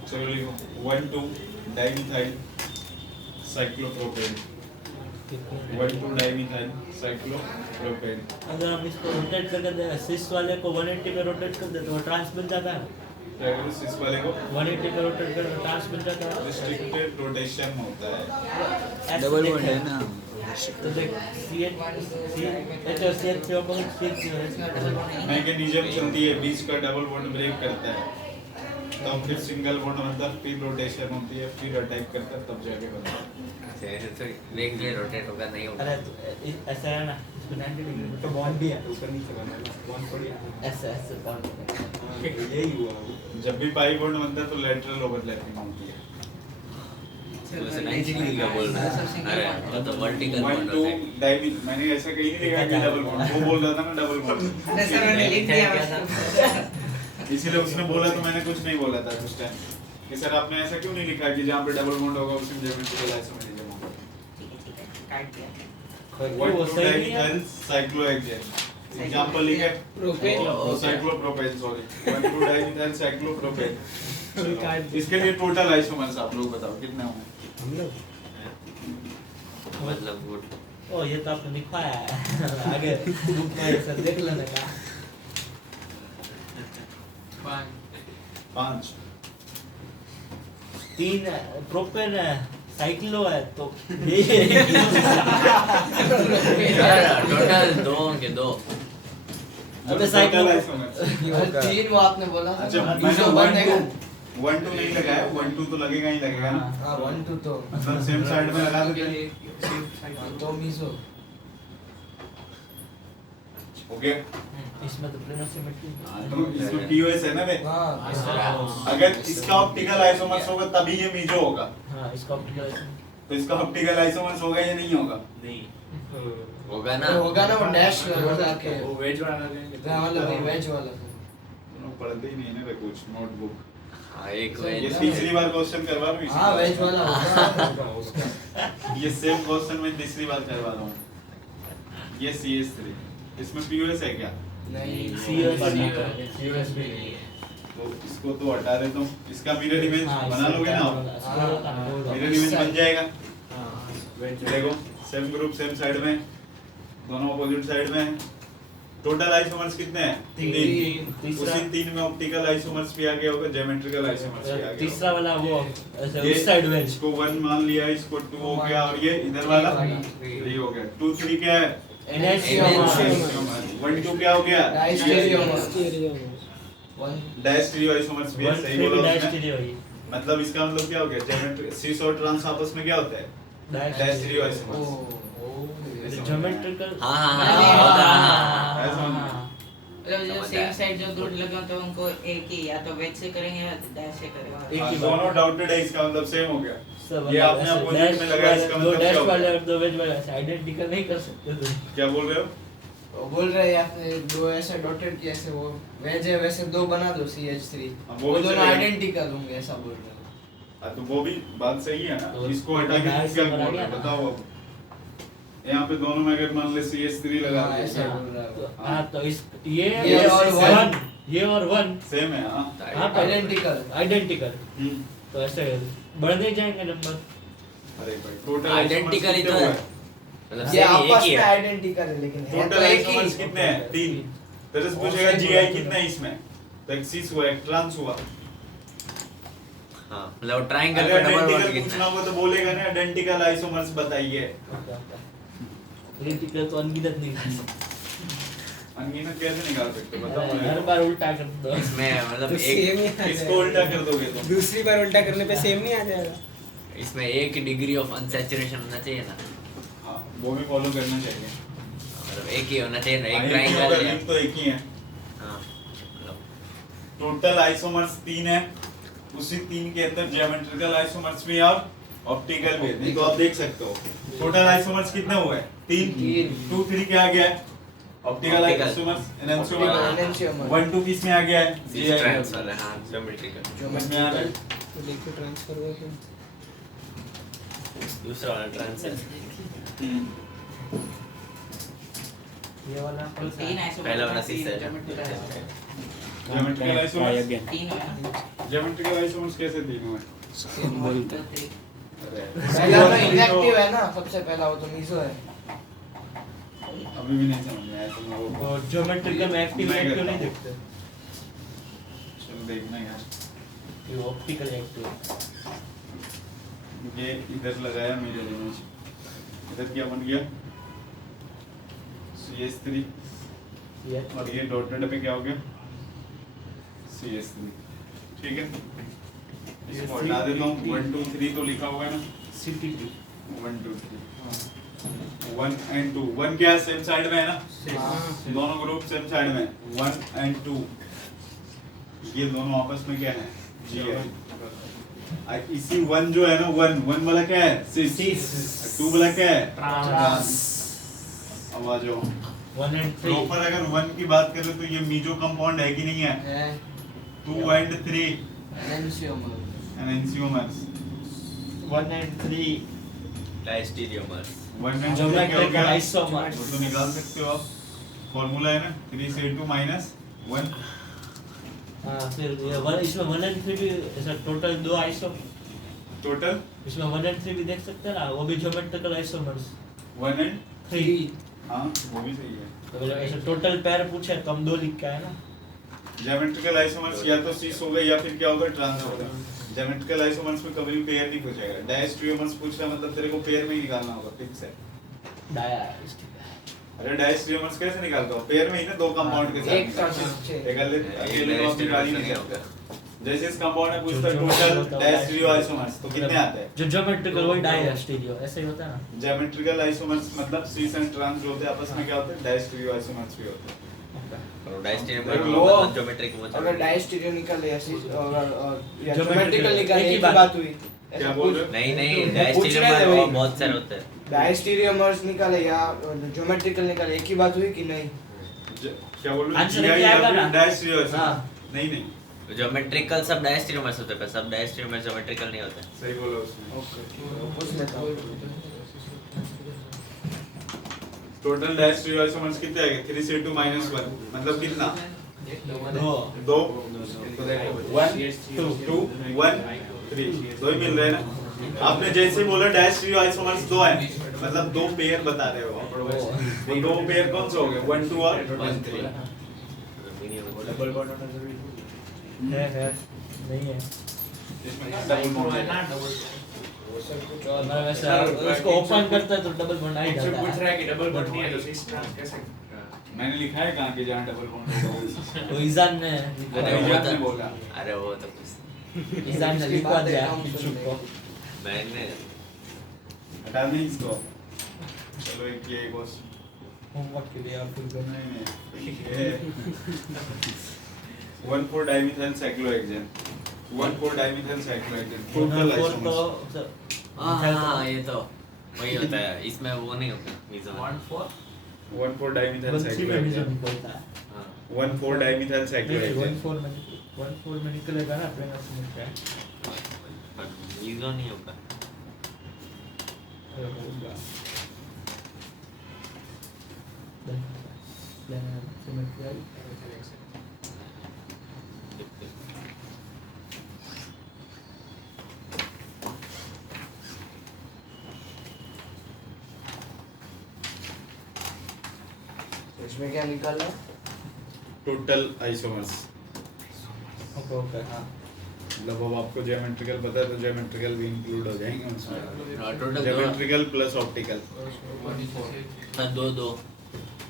चलो लिखो 1,2 डाइमिथाइल साइक्लोप्रोपेन 1,2 डाइमिथाइल साइक्लोप्रोपेन। अगर हम इसको रोटेट कर देते हैं सिस वाले को 180 पे रोटेट कर देते तो वो ट्रांस बन जाता है। क्या करो इस वाले को 180 पे रोटेट कर तो ट्रांस बन जाता है। रिस्ट्रिक्टेड रोटेशन होता है। डबल बॉन्ड है ना तो देख मैकेनिज्म चलती है बीच का डबल बॉन्ड ब्रेक करता है तब फिर सिंगल बॉन्ड बनता है फिर रोटेशन होती है फिर अटैक करता है तब जाके बनता है। ऐसे तो वेग जो रोटेट होगा नहीं होगा। अरे तो ऐसा है ना इसको 90 डिग्री तो बॉन्ड भी है ऊपर नीचे बना बॉन्ड थोड़ी ऐसे ऐसे बॉन्ड यही हुआ जब भी पाई बॉन्ड बनता है तो लेटरल ओवरलैपिंग होती है। वैसे 90 डिग्री का बोल रहा है। अरे वो तो वर्टिकल बॉन्ड 1,2 डाइमिन मैंने ऐसा कहीं नहीं लिखा कि डबल बॉन्ड वो बोल रहा था ना डबल बॉन्ड सर मैंने लिख दिया इसीलिए उसने बोला तो मैंने कुछ नहीं बोला था उस टाइम कि सर आपने ऐसा क्यों नहीं लिखा कि जहाँ पे डबल बॉन्ड होगा उसमें ज्योमेट्रिकल आइसोमेरिज्म होगा। काट दिया। वो 1,2 सही नहीं है। डाइमिथाइल साइक्लोहेक्सेन एग्जांपल लिखे propane cyclopropane sorry 1,2 dimethyl cyclopropane. काट इसके लिए टोटल आइसोमर्स आप लोग बताओ कितने होंगे। हम लोग मतलब गुड। ओ ये तो आपने लिखवाया है आगे बुक में सर देख लेना का 5 3 प्रोपेन है साइक्लो है तो टोटल 2 होंगे 2। अबे साइक्लो टोटल आइसोमर्स तीन वो आपने बोला अच्छा हाँ, मैंने मीसो 1,2 नहीं लगाया 1,2 तो लगेगा ही लगेगा ना हाँ 1 2 तो मतलब सेम साइड में लगा दो तो मीसो हो गया। इसमें तो प्लेनर सिमेट्री तो इसमें पीओएस है ना बे हाँ अगर इसका ऑप्टिकल आइसोमर्स होगा तभी ये मीजो होगा हाँ इसका ऑप्टिकल तो इसका ऑप्टिकल आइसोमर्स होगा या नहीं होगा। होगा ना। होगा ना वो डैश लगा के वो वेज वाला लेंगे हाँ मतलब वेज वाला तुम पढ़ते ही नहीं है ना कुछ नोटबुक हाँ एक ये वेज तीसरी बार क्वेश्चन करवा रहा हूँ इसी हाँ बार। वेज वाला होगा उसका ये सेम क्वेश्चन मैं तीसरी बार करवा रहा हूँ। ये CS3 इसमें पीओएस है क्या नहीं सीएस तो इसको तो हटा देता हूँ इसका मिरर इमेज बना लोगे ना आप मिरर इमेज बन जाएगा। देखो सेम ग्रुप सेम साइड में दोनों अपोजिट साइड में टोटल आइसोमर्स कितने हैं 3 उसी 3 में ऑप्टिकल आइसोमर्स भी आ गया होगा ज्योमेट्रिकल आइसोमर्स भी आ गया तीसरा वाला वो ऐसे ये उस साइड वेज इसको 1 मान लिया इसको 2 हो गया और ये इधर वाला 3 हो गया 2 3 क्या है एनएच 1 2 क्या हो गया डैश स्टीरियो आइसोमर्स भी है, सही बोला डैश उसने स्टीरियो ही मतलब इसका मतलब क्या हो गया ज्योमेट्री सिस और ट्रांस आपस में क्या होता है डैश स्टीरियो आइसोमर्स ज्योमेट्रिकल ऐसा मतलब जो सेम साइड जो ग्रुप लगे होते हैं उनको एक ही या तो वेज से करेंगे या डैश से करेंगे। एक ही दोनों डाउटेड है इसका मतलब सेम हो गया ये आपने अपोजिट में लगाया इसका दो मतलब डैश क्या हो वाले गया और दो वेज वाले ऐसे आइडेंटिकल नहीं कर सकते तुम। क्या बोल रहे हो वो बोल रहे हैं आपने दो ऐसे डॉटेड किया ऐसे वो वेज है वैसे दो बना दो CH3 अब वो वो भी दोनों चलेगा। आइडेंटिकल होंगे ऐसा बोल रहे हैं। हाँ, तो वो भी बात सही है ना तो इसको हटा के डैश क्या से बना बोल रहे गया हो? ना। बताओ अब यहाँ पे दोनों में अगर मान ले CS3 लगा हाँ, ऐसा दिया बोल रहा है वो। हाँ तो इस ये ये और वन ये और वन सेम है हाँ हाँ आइडेंटिकल आइडेंटिकल हम्म। तो ऐसे बढ़ते जाएंगे नंबर। अरे भाई टोटल आइडेंटिकल ही तो है। मतलब ये सेम एक आपस ही में है। आइडेंटिकल है लेकिन है टोटल तो एक ही आइसोमर्स कितने हैं 3 तो जस्ट पूछेगा और GI same कितना है इसमें तो एक सिस हुआ एक ट्रांस हुआ हाँ मतलब ट्रायंगल अगर का डबल बॉन्ड आइडेंटिकल कितना पूछना है? होगा तो बोलेगा ना आइडेंटिकल आइसोमर्स बताइए आइडेंटिकल तो अनगिनत नहीं थी। अनगिनत कैसे निकाल सकते हो बताओ हर मुझे। बार उल्टा कर दो। इसमें मतलब तो एक सेम ही आ इसको उल्टा कर दोगे तो दूसरी बार उल्टा करने पे सेम नहीं आ जाएगा। इसमें 1 डिग्री ऑफ अनसैचुरेशन होना चाहिए ना। हाँ वो भी फॉलो करना चाहिए मतलब एक ही होना चाहिए ना। हाँ, एक एक ही होगा, ट्रायंगल है। लिंक तो एक ही है हाँ मतलब टोटल आइसोमर्स 3 है उसी 3 के अंदर ज्योमेट्रिकल आइसोमर्स भी और ऑप्टिकल भी है। नहीं तो आप देख सकते हो टोटल आइसोमर्स कितने हुए 3 2 3 क्या आ गया ऑप्टिकल आइसोमर्स एनहांसियोमर्स एनहांसियोमर 1 2 किस में आ गया है सिस ट्रांस वाला हाँ ज्योमेट्रिकल समझ में आ रहा है तो देखो ट्रांसफर हुआ क्या दूसरा वाला ट्रांस है ये वाला कौन सा तीन है? आइसोमर पहला वाला तीन सिस है। ज्योमेट्रिकल आइसोमर्स ज्योमेट्रिकल आइसोमर्स कैसे तीनों है पहला तो इंडक्टिव है ना, सबसे पहला वो तो मीसो है। अभी भी नहीं समझ में आया तुम लोगों को और ज्योमेट्रिकल में एक्टिव मैं क्यों करता नहीं हूँ। देखते चलो देखना यार ये ऑप्टिकल एक्टिव ये इधर लगाया मेरे इमेज इधर क्या बन गया CS3 ये और ये डॉटेड पे क्या हो गया CS3 ठीक है इसको हटा देता हूँ 1 2 3 तो लिखा हुआ है ना CT2 1 2 3 1 and 2 1 क्या सेम साइड में है ना दोनों ग्रुप सेम साइड में 1 and 2 ये दोनों आपस में क्या है जी है इसी 1 जो है ना 1 वाला क्या है सिस 2 वाला क्या है ट्रांस अब आ जाओ 1 and 3 प्रॉपर अगर 1 की बात करें तो ये मीजो कंपाउंड है कि नहीं है 2 and 3 एनहांसियोमर एनहांसियोमर्स 1 and 3 डायस्टेरियोमर्स 1 and 3 क्या हो ज्योमेट्रिकल गया आइसोमर्स वो तो निकाल सकते हो आप फॉर्मूला है ना 3C2 -1 हाँ फिर ये इसमें 1 and 3 भी ऐसा टोटल दो आइसो टोटल इसमें 1 and 3 भी देख सकते हैं ना, वो भी ज्योमेट्रिकल आइसोमर्स 1 and 3 हाँ वो भी सही है तो ऐसे टोटल पेयर पूछे कम दो लिख के है ना। ज्योमेट्रिकल आइसोमर्स या तो सिस होगा या फिर क्या होगा ट्रांस होगा ज्योमेट्रिकल आइसोमर्स में कभी भी पेयर नहीं पूछेगा डायस्ट्रियोमर्स पूछ रहा मतलब तेरे को पेयर में ही निकालना होगा फिक्स है अरे डायस्ट्रियोमर्स कैसे निकालता हूँ पेयर में ही ना दो कंपाउंड के साथ एक साथ छह। अकेले अकेले तो अपनी गाड़ी नहीं चलता जैसे इस कंपाउंड में पूछता है टोटल डायस्ट्रियो आइसोमर्स तो कितने आते हैं जो ज्योमेट्रिकल वही डायस्टेरियो ऐसे ही होता है ना। ज्योमेट्रिकल आइसोमर्स मतलब सिस एंड ट्रांस जो होते हैं आपस में क्या होते हैं डायस्ट्रियो आइसोमर्स भी होते हैं और डायस्टेरियोमर वो- वो ज्योमेट्रिक वो अगर डायस्टेरियो निकाले या Geometrical, ज्योमेट्रिकल निकाले एक ही एक ही बात। बात हुई क्या ऐसा बोल कुछ रहे हो? नहीं नहीं पूछ रहे थे डायस्टेरियोमर वही। बहुत सारे होते हैं डायस्टेरियोमर्स निकाले या ज्योमेट्रिकल निकाले एक ही बात हुई कि नहीं? क्या बोल रहे हो आंसर एक ही आएगा ना? डायस्ट्रियो हाँ। नहीं नहीं ज्योमेट्रिकल सब डायस्टेरियोमर्स होते हैं पर सब डायस्टेरियोमर ज्योमेट्रिकल नहीं होते सही बोला उसने पूछ लेता हूँ। टोटल डायस्ट्रियो आइसोमर्स कितने आएंगे 3C2 -1 मतलब कितना दो 2 तो देखो 1 2 1 3 दो ही मिल रहे हैं ना आपने जैसे बोला डायस्ट्रियो आइसोमर्स दो है मतलब दो पेयर बता रहे हो आप वो दो पेयर कौन से हो गए 1 2 और 1 3 है नहीं है डबल बॉन्ड है हमारा वैसे उसको ओपन करता है तो डबल बॉन्ड आ ही जाता है। कि डबल बॉन्ड नहीं है तो सिस ट्रांस कैसे मैंने लिखा है कहां कि जहां डबल बॉन्ड होगा तो ईजान ने अरे वो इजाद तो ने बोला अरे वो तो कुछ ईजान ने लिखवा दिया बिच्छू को। मैंने हटा नहीं इसको चलो एक ये एक और होमवर्क के लिए आप कुछ करना नहीं नहीं 1,4 dimethyl cyclohexane 1,4 dimethyl cyclohexane total तो आइसोमर्स हाँ ये तो वही होता है इसमें वो नहीं होता मीजो 1,4 डाइमिथाइल 1 3 में भी जो साइक्लोहेक्सेन निकलता है 1,4 डाइमिथाइल साइक्लोहेक्सेन 1 4 में निकलेगा ना अपने से निकलेगा। पर मीजो नहीं होता अरे होगा इसमें क्या निकालना? टोटल आइसोमर्स ओके ओके हाँ मतलब अब आपको ज्योमेट्रिकल पता है तो ज्योमेट्रिकल भी इंक्लूड हो जाएंगे उसमें टोटल ज्योमेट्रिकल प्लस ऑप्टिकल दो दो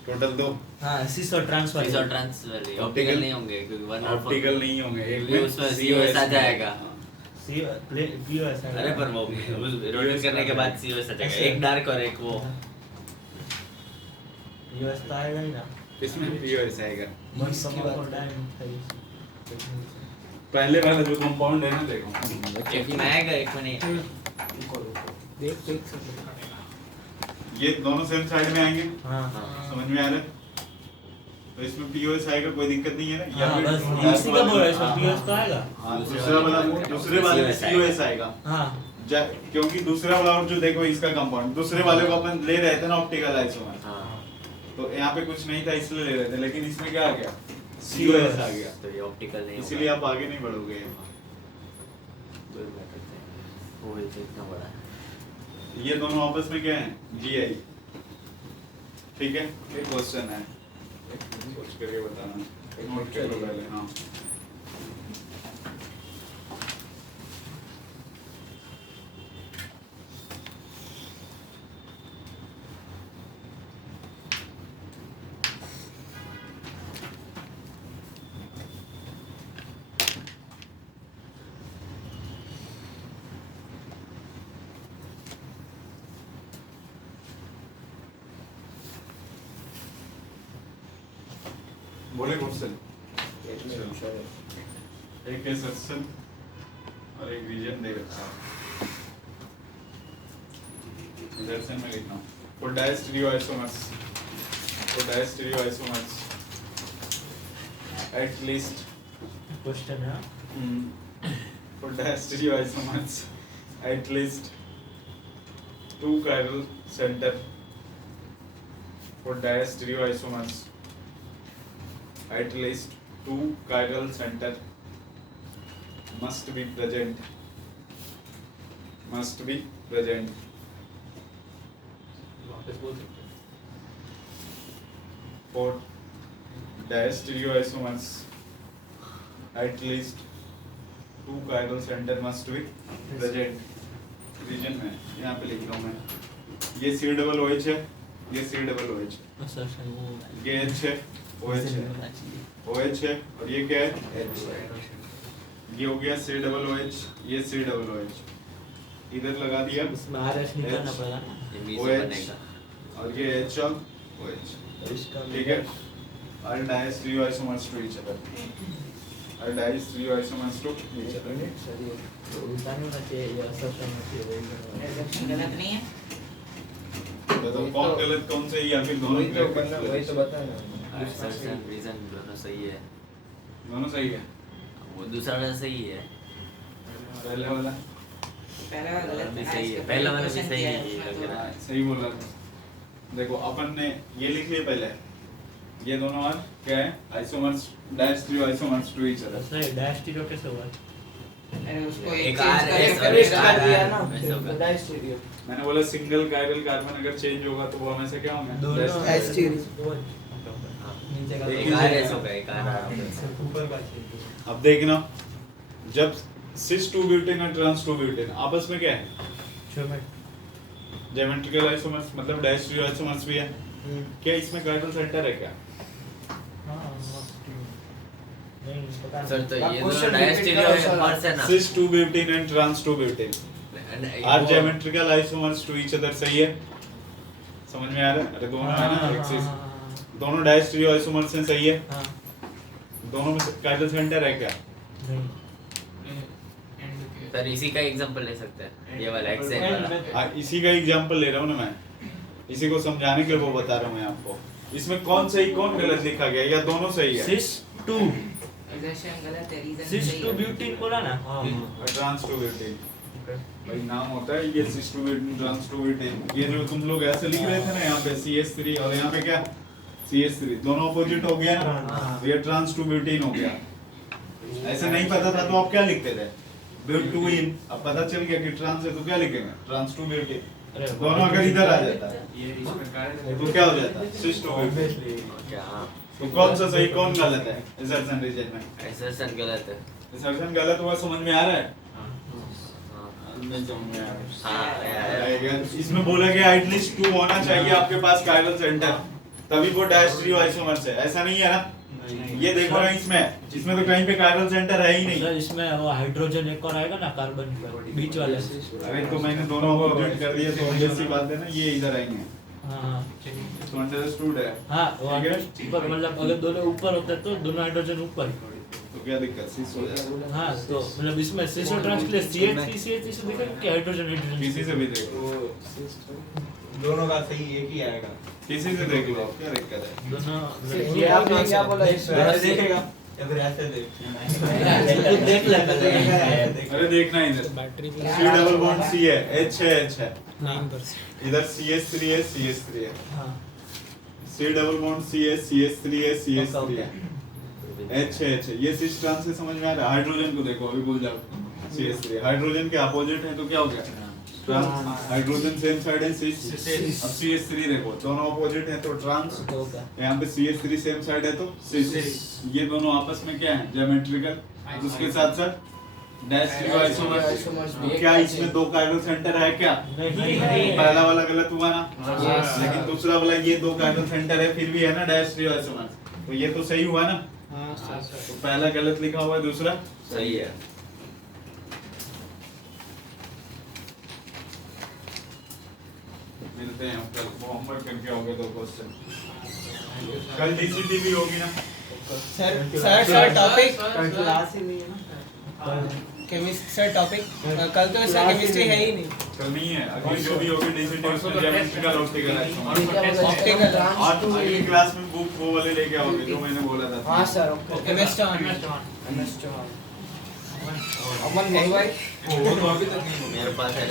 टोटल दो हाँ सिस और ट्रांसफर सिस और ट्रांस वाली ऑप्टिकल नहीं होंगे क्योंकि वन और ऑप्टिकल नहीं होंगे एक क्योंकि उसमें COS आ जाएगा सी प्ले पीओएस है। अरे पर वो रोटेट करने के बाद COS आ जाएगा एक डार्क और एक वो यूएस तो आएगा ही ना। इसमें पीओएस आएगा वन सम और डायमंड था पहले वाला जो कंपाउंड है ना देखो एक में आएगा एक में नहीं देख देख ये दोनों सेम साइड में आएंगे हाँ समझ में आ रहा है तो इसमें पीओएस आएगा, कोई दिक्कत नहीं है ना? या हाँ, फिर बस इसी का बोल रहा है, इसमें पीओएस तो आएगा। हाँ, दूसरे वाले में पीओएस आएगा। हाँ क्योंकि दूसरा वाला और जो देखो इसका कंपाउंड, दूसरे वाले को अपन ले रहे थे ना ऑप्टिकल आइसोमर, हाँ तो यहाँ पे कुछ नहीं था इसलिए ले रहे थे, लेकिन इसमें क्या आ गया? सीओएस आ गया, तो ये ऑप्टिकल नहीं इसीलिए आप आगे नहीं बढ़ोगे। वो तो इतना बड़ा है। ये दोनों आपस में क्या है? जीआई। ठीक है, एक क्वेश्चन है, सोच करके बताना, नोट कर लो पहले। हाँ, बोले क्वेश्चन, एक एसर्शन और एक रीजन दे रखा है। एसर्शन में लिखना for diastereoisomers, at least question है। for diastereoisomers at least 2 chiral center, for diastereoisomers at least 2 chiral center must be present, वापस बोल सकते हैं। for diastereoisomers at least 2 chiral center must be present। Region में यहाँ पे लिख रहा हूँ मैं, ये C डबल OH है, ये C डबल OH, असर्शन वो ये H है, OH है, OH है, और ये क्या है? H। ये हो गया C डबल OH, ये C डबल OH, इधर लगा दिया इसमें आरएस निकालना पड़ेगा ना। ये मी से OH, बनेगा। और ये H और OH। ठीक है, all diastereoisomers to each other, all diastereoisomers to each other। तो उल्टा नहीं होना चाहिए, ये असर्शन होना चाहिए। Assumption गलत नहीं है। तो कौन गलत कौन सही, या फिर दोनों वही तो बताना। असर्शन रीजन दोनों सही है। दोनों सही है? वो दूसरा वाला सही है। पहले वाला पहला वाला गलत भी है, सही है। इसके पहला वाला भी question सही किया है, उसमें ये तो- लग सही बोला था। देखो अपन ने ये लिख लिया पहले, ये दोनों और क्या है? Isomers, diastereoisomers to each other. सही डायस्टीरियो कैसे हुआ? अरे उसको एक एक आर चेंज है, करके सॉरी, करेक्ट आर कर दिया ना। वैसे होगा। डायस्टीरियो मैंने बोला सिंगल कायरल कार्बन अगर चेंज होगा तो वो हमेशा क्या होंगे? दोनों डायस्टीरियो। नीचे का एक आर एस होगा, एक आर आर। ऊपर का चाहिए। अब देखना, जब सिस 2 ब्यूटेन और ट्रांस 2 ब्यूटेन आपस में क्या है? ज्योमेट्रिकल आइसोमर्स, मतलब डायस्टेरियोआइसोमर्स भी है। क्या इसमें कायरल सेंटर है क्या? नहीं पता सर तो आप ये question दोनों repeat डायस्टेरियो करो, सर। मर्स है ना। Cis 2 butane and trans 2 butane are geometrical isomers to each other. सही है? समझ में आ रहा है? अरे दोनों है ना, एक से दोनों डायस्टेरियोआइसोमर्स हैं। सही है? दोनों में कायरल सेंटर है क्या? सर इसी का एग्जांपल ले सकते हैं, ये वाला एक्सेल वाला। हाँ, इसी का एग्जांपल ले रहा हूँ ना मैं, इसी को समझाने के लिए वो बता रहा हूँ मैं आपको। इसमें कौन सही कौन गलत लिखा गया, या दोनों सही है? सिस 2 Assumption गलत है, reason सिस सही 2 है। ब्यूटीन बोला ना। ट्रांस 2 ब्यूटेन भाई नाम होता है ये सिस 2 ब्यूटेन ट्रांस 2 ब्यूटेन। ये जो तुम लोग ऐसे लिख रहे थे ना, यहाँ पे CH3 और यहाँ पे क्या CH3, दोनों अपोजिट हो गया ना, तो ये ट्रांस 2 ब्यूटेन हो गया। ऐसे नहीं पता था तो आप क्या लिखते थे? ब्यूटीन। अब पता चल गया कि ट्रांस है तो क्या लिखेंगे? Trans 2 butane. दोनों अगर इधर आ जाता है तो क्या हो जाता है? सिस 2 ब्यूटेन। क्या? हाँ, तो कौन सा सही कौन गलत है असर्शन रीजन में? असर्शन गलत है। असर्शन गलत हुआ, समझ में आ रहा है? हाँ, इसमें बोला गया एटलीस्ट 2 होना चाहिए आपके पास कायरल सेंटर, तभी वो डायस्टेरियोआइसोमर्स है। ऐसा नहीं है ना? ये देखो ना, इसमें तो कहीं पे कायरल सेंटर है ही नहीं। सर इसमें वो हाइड्रोजन एक और आएगा ना कार्बन का बीच वाले। अरे तो मैंने दोनों को अपडेट कर दिया, तो ऑब्वियस सी बात है ना, ये इधर आएंगे। हाँ तो अंडरस्टूड है? हाँ वो ठीक है? ऊपर, मतलब अगर दोनों ऊपर होते तो दोनों हाइड्रोजन ऊपर। तो क्या दिक्कत सिस हो जाएगा। हाँ तो मतलब इसमें सिसो ट्रांस के लिए CH3 से दिखेगा कि हाइड्रोजन किसी से भी देख लो, दोनों का सही एक ही आएगा। किसी से देख लो, आप क्या दिक्कत है। दोनों ये आपने क्या बोला ऐसे देखेगा या फिर ऐसे देख देख लेता अरे देखना इधर बैटरी भी C डबल बॉन्ड C है, H है, H है, 9%। इधर CH3 है, CH3 है, हाँ C डबल बॉन्ड C है, CH3 है, CH3 है, H है, H है। ये सिस ट्रांस से समझ में आ रहा है। हाइड्रोजन को देखो, अभी भूल जाओ, CH3 हाइड्रोजन के अपोजिट है तो क्या हो गया ट्रांस, हाइड्रोजन सेम साइड है सिस। अब CH3 देखो, दोनों अपोजिट है तो ट्रांस, यहाँ पे CH3 सेम साइड है तो सिस। ये दोनों आपस में क्या है ज्योमेट्रिकल, उसके साथ साथ डैश आइसोमर। क्या इसमें दो काइरल सेंटर है क्या? नहीं पहला वाला गलत हुआ ना, लेकिन दूसरा वाला ये दो काइरल सेंटर है फिर भी है ना डैश आइसोमर, तो ये तो सही हुआ ना। तो पहला गलत लिखा हुआ है, दूसरा सही है। मिलते हैं कल, वो होमवर्क करके आओगे दो क्वेश्चन। कल डीसीटी भी होगी ना। सर टॉपिक क्लास ही नहीं है ना। केमिस्ट्री सर टॉपिक कल तो इसका केमिस्ट्री है ही नहीं। कल नहीं है, अगली जो भी होगी डीसीटी उसमें ज्योमेट्रिकल ऑप्टिकल ऑप्टिकल आज अगली क्लास में बुक वो वाले लेके आओगे जो मैंने बोला था। हाँ सर ओके केमिस्ट्री अमन मंगवाई वो तो अभी तक नहीं मेरे पास है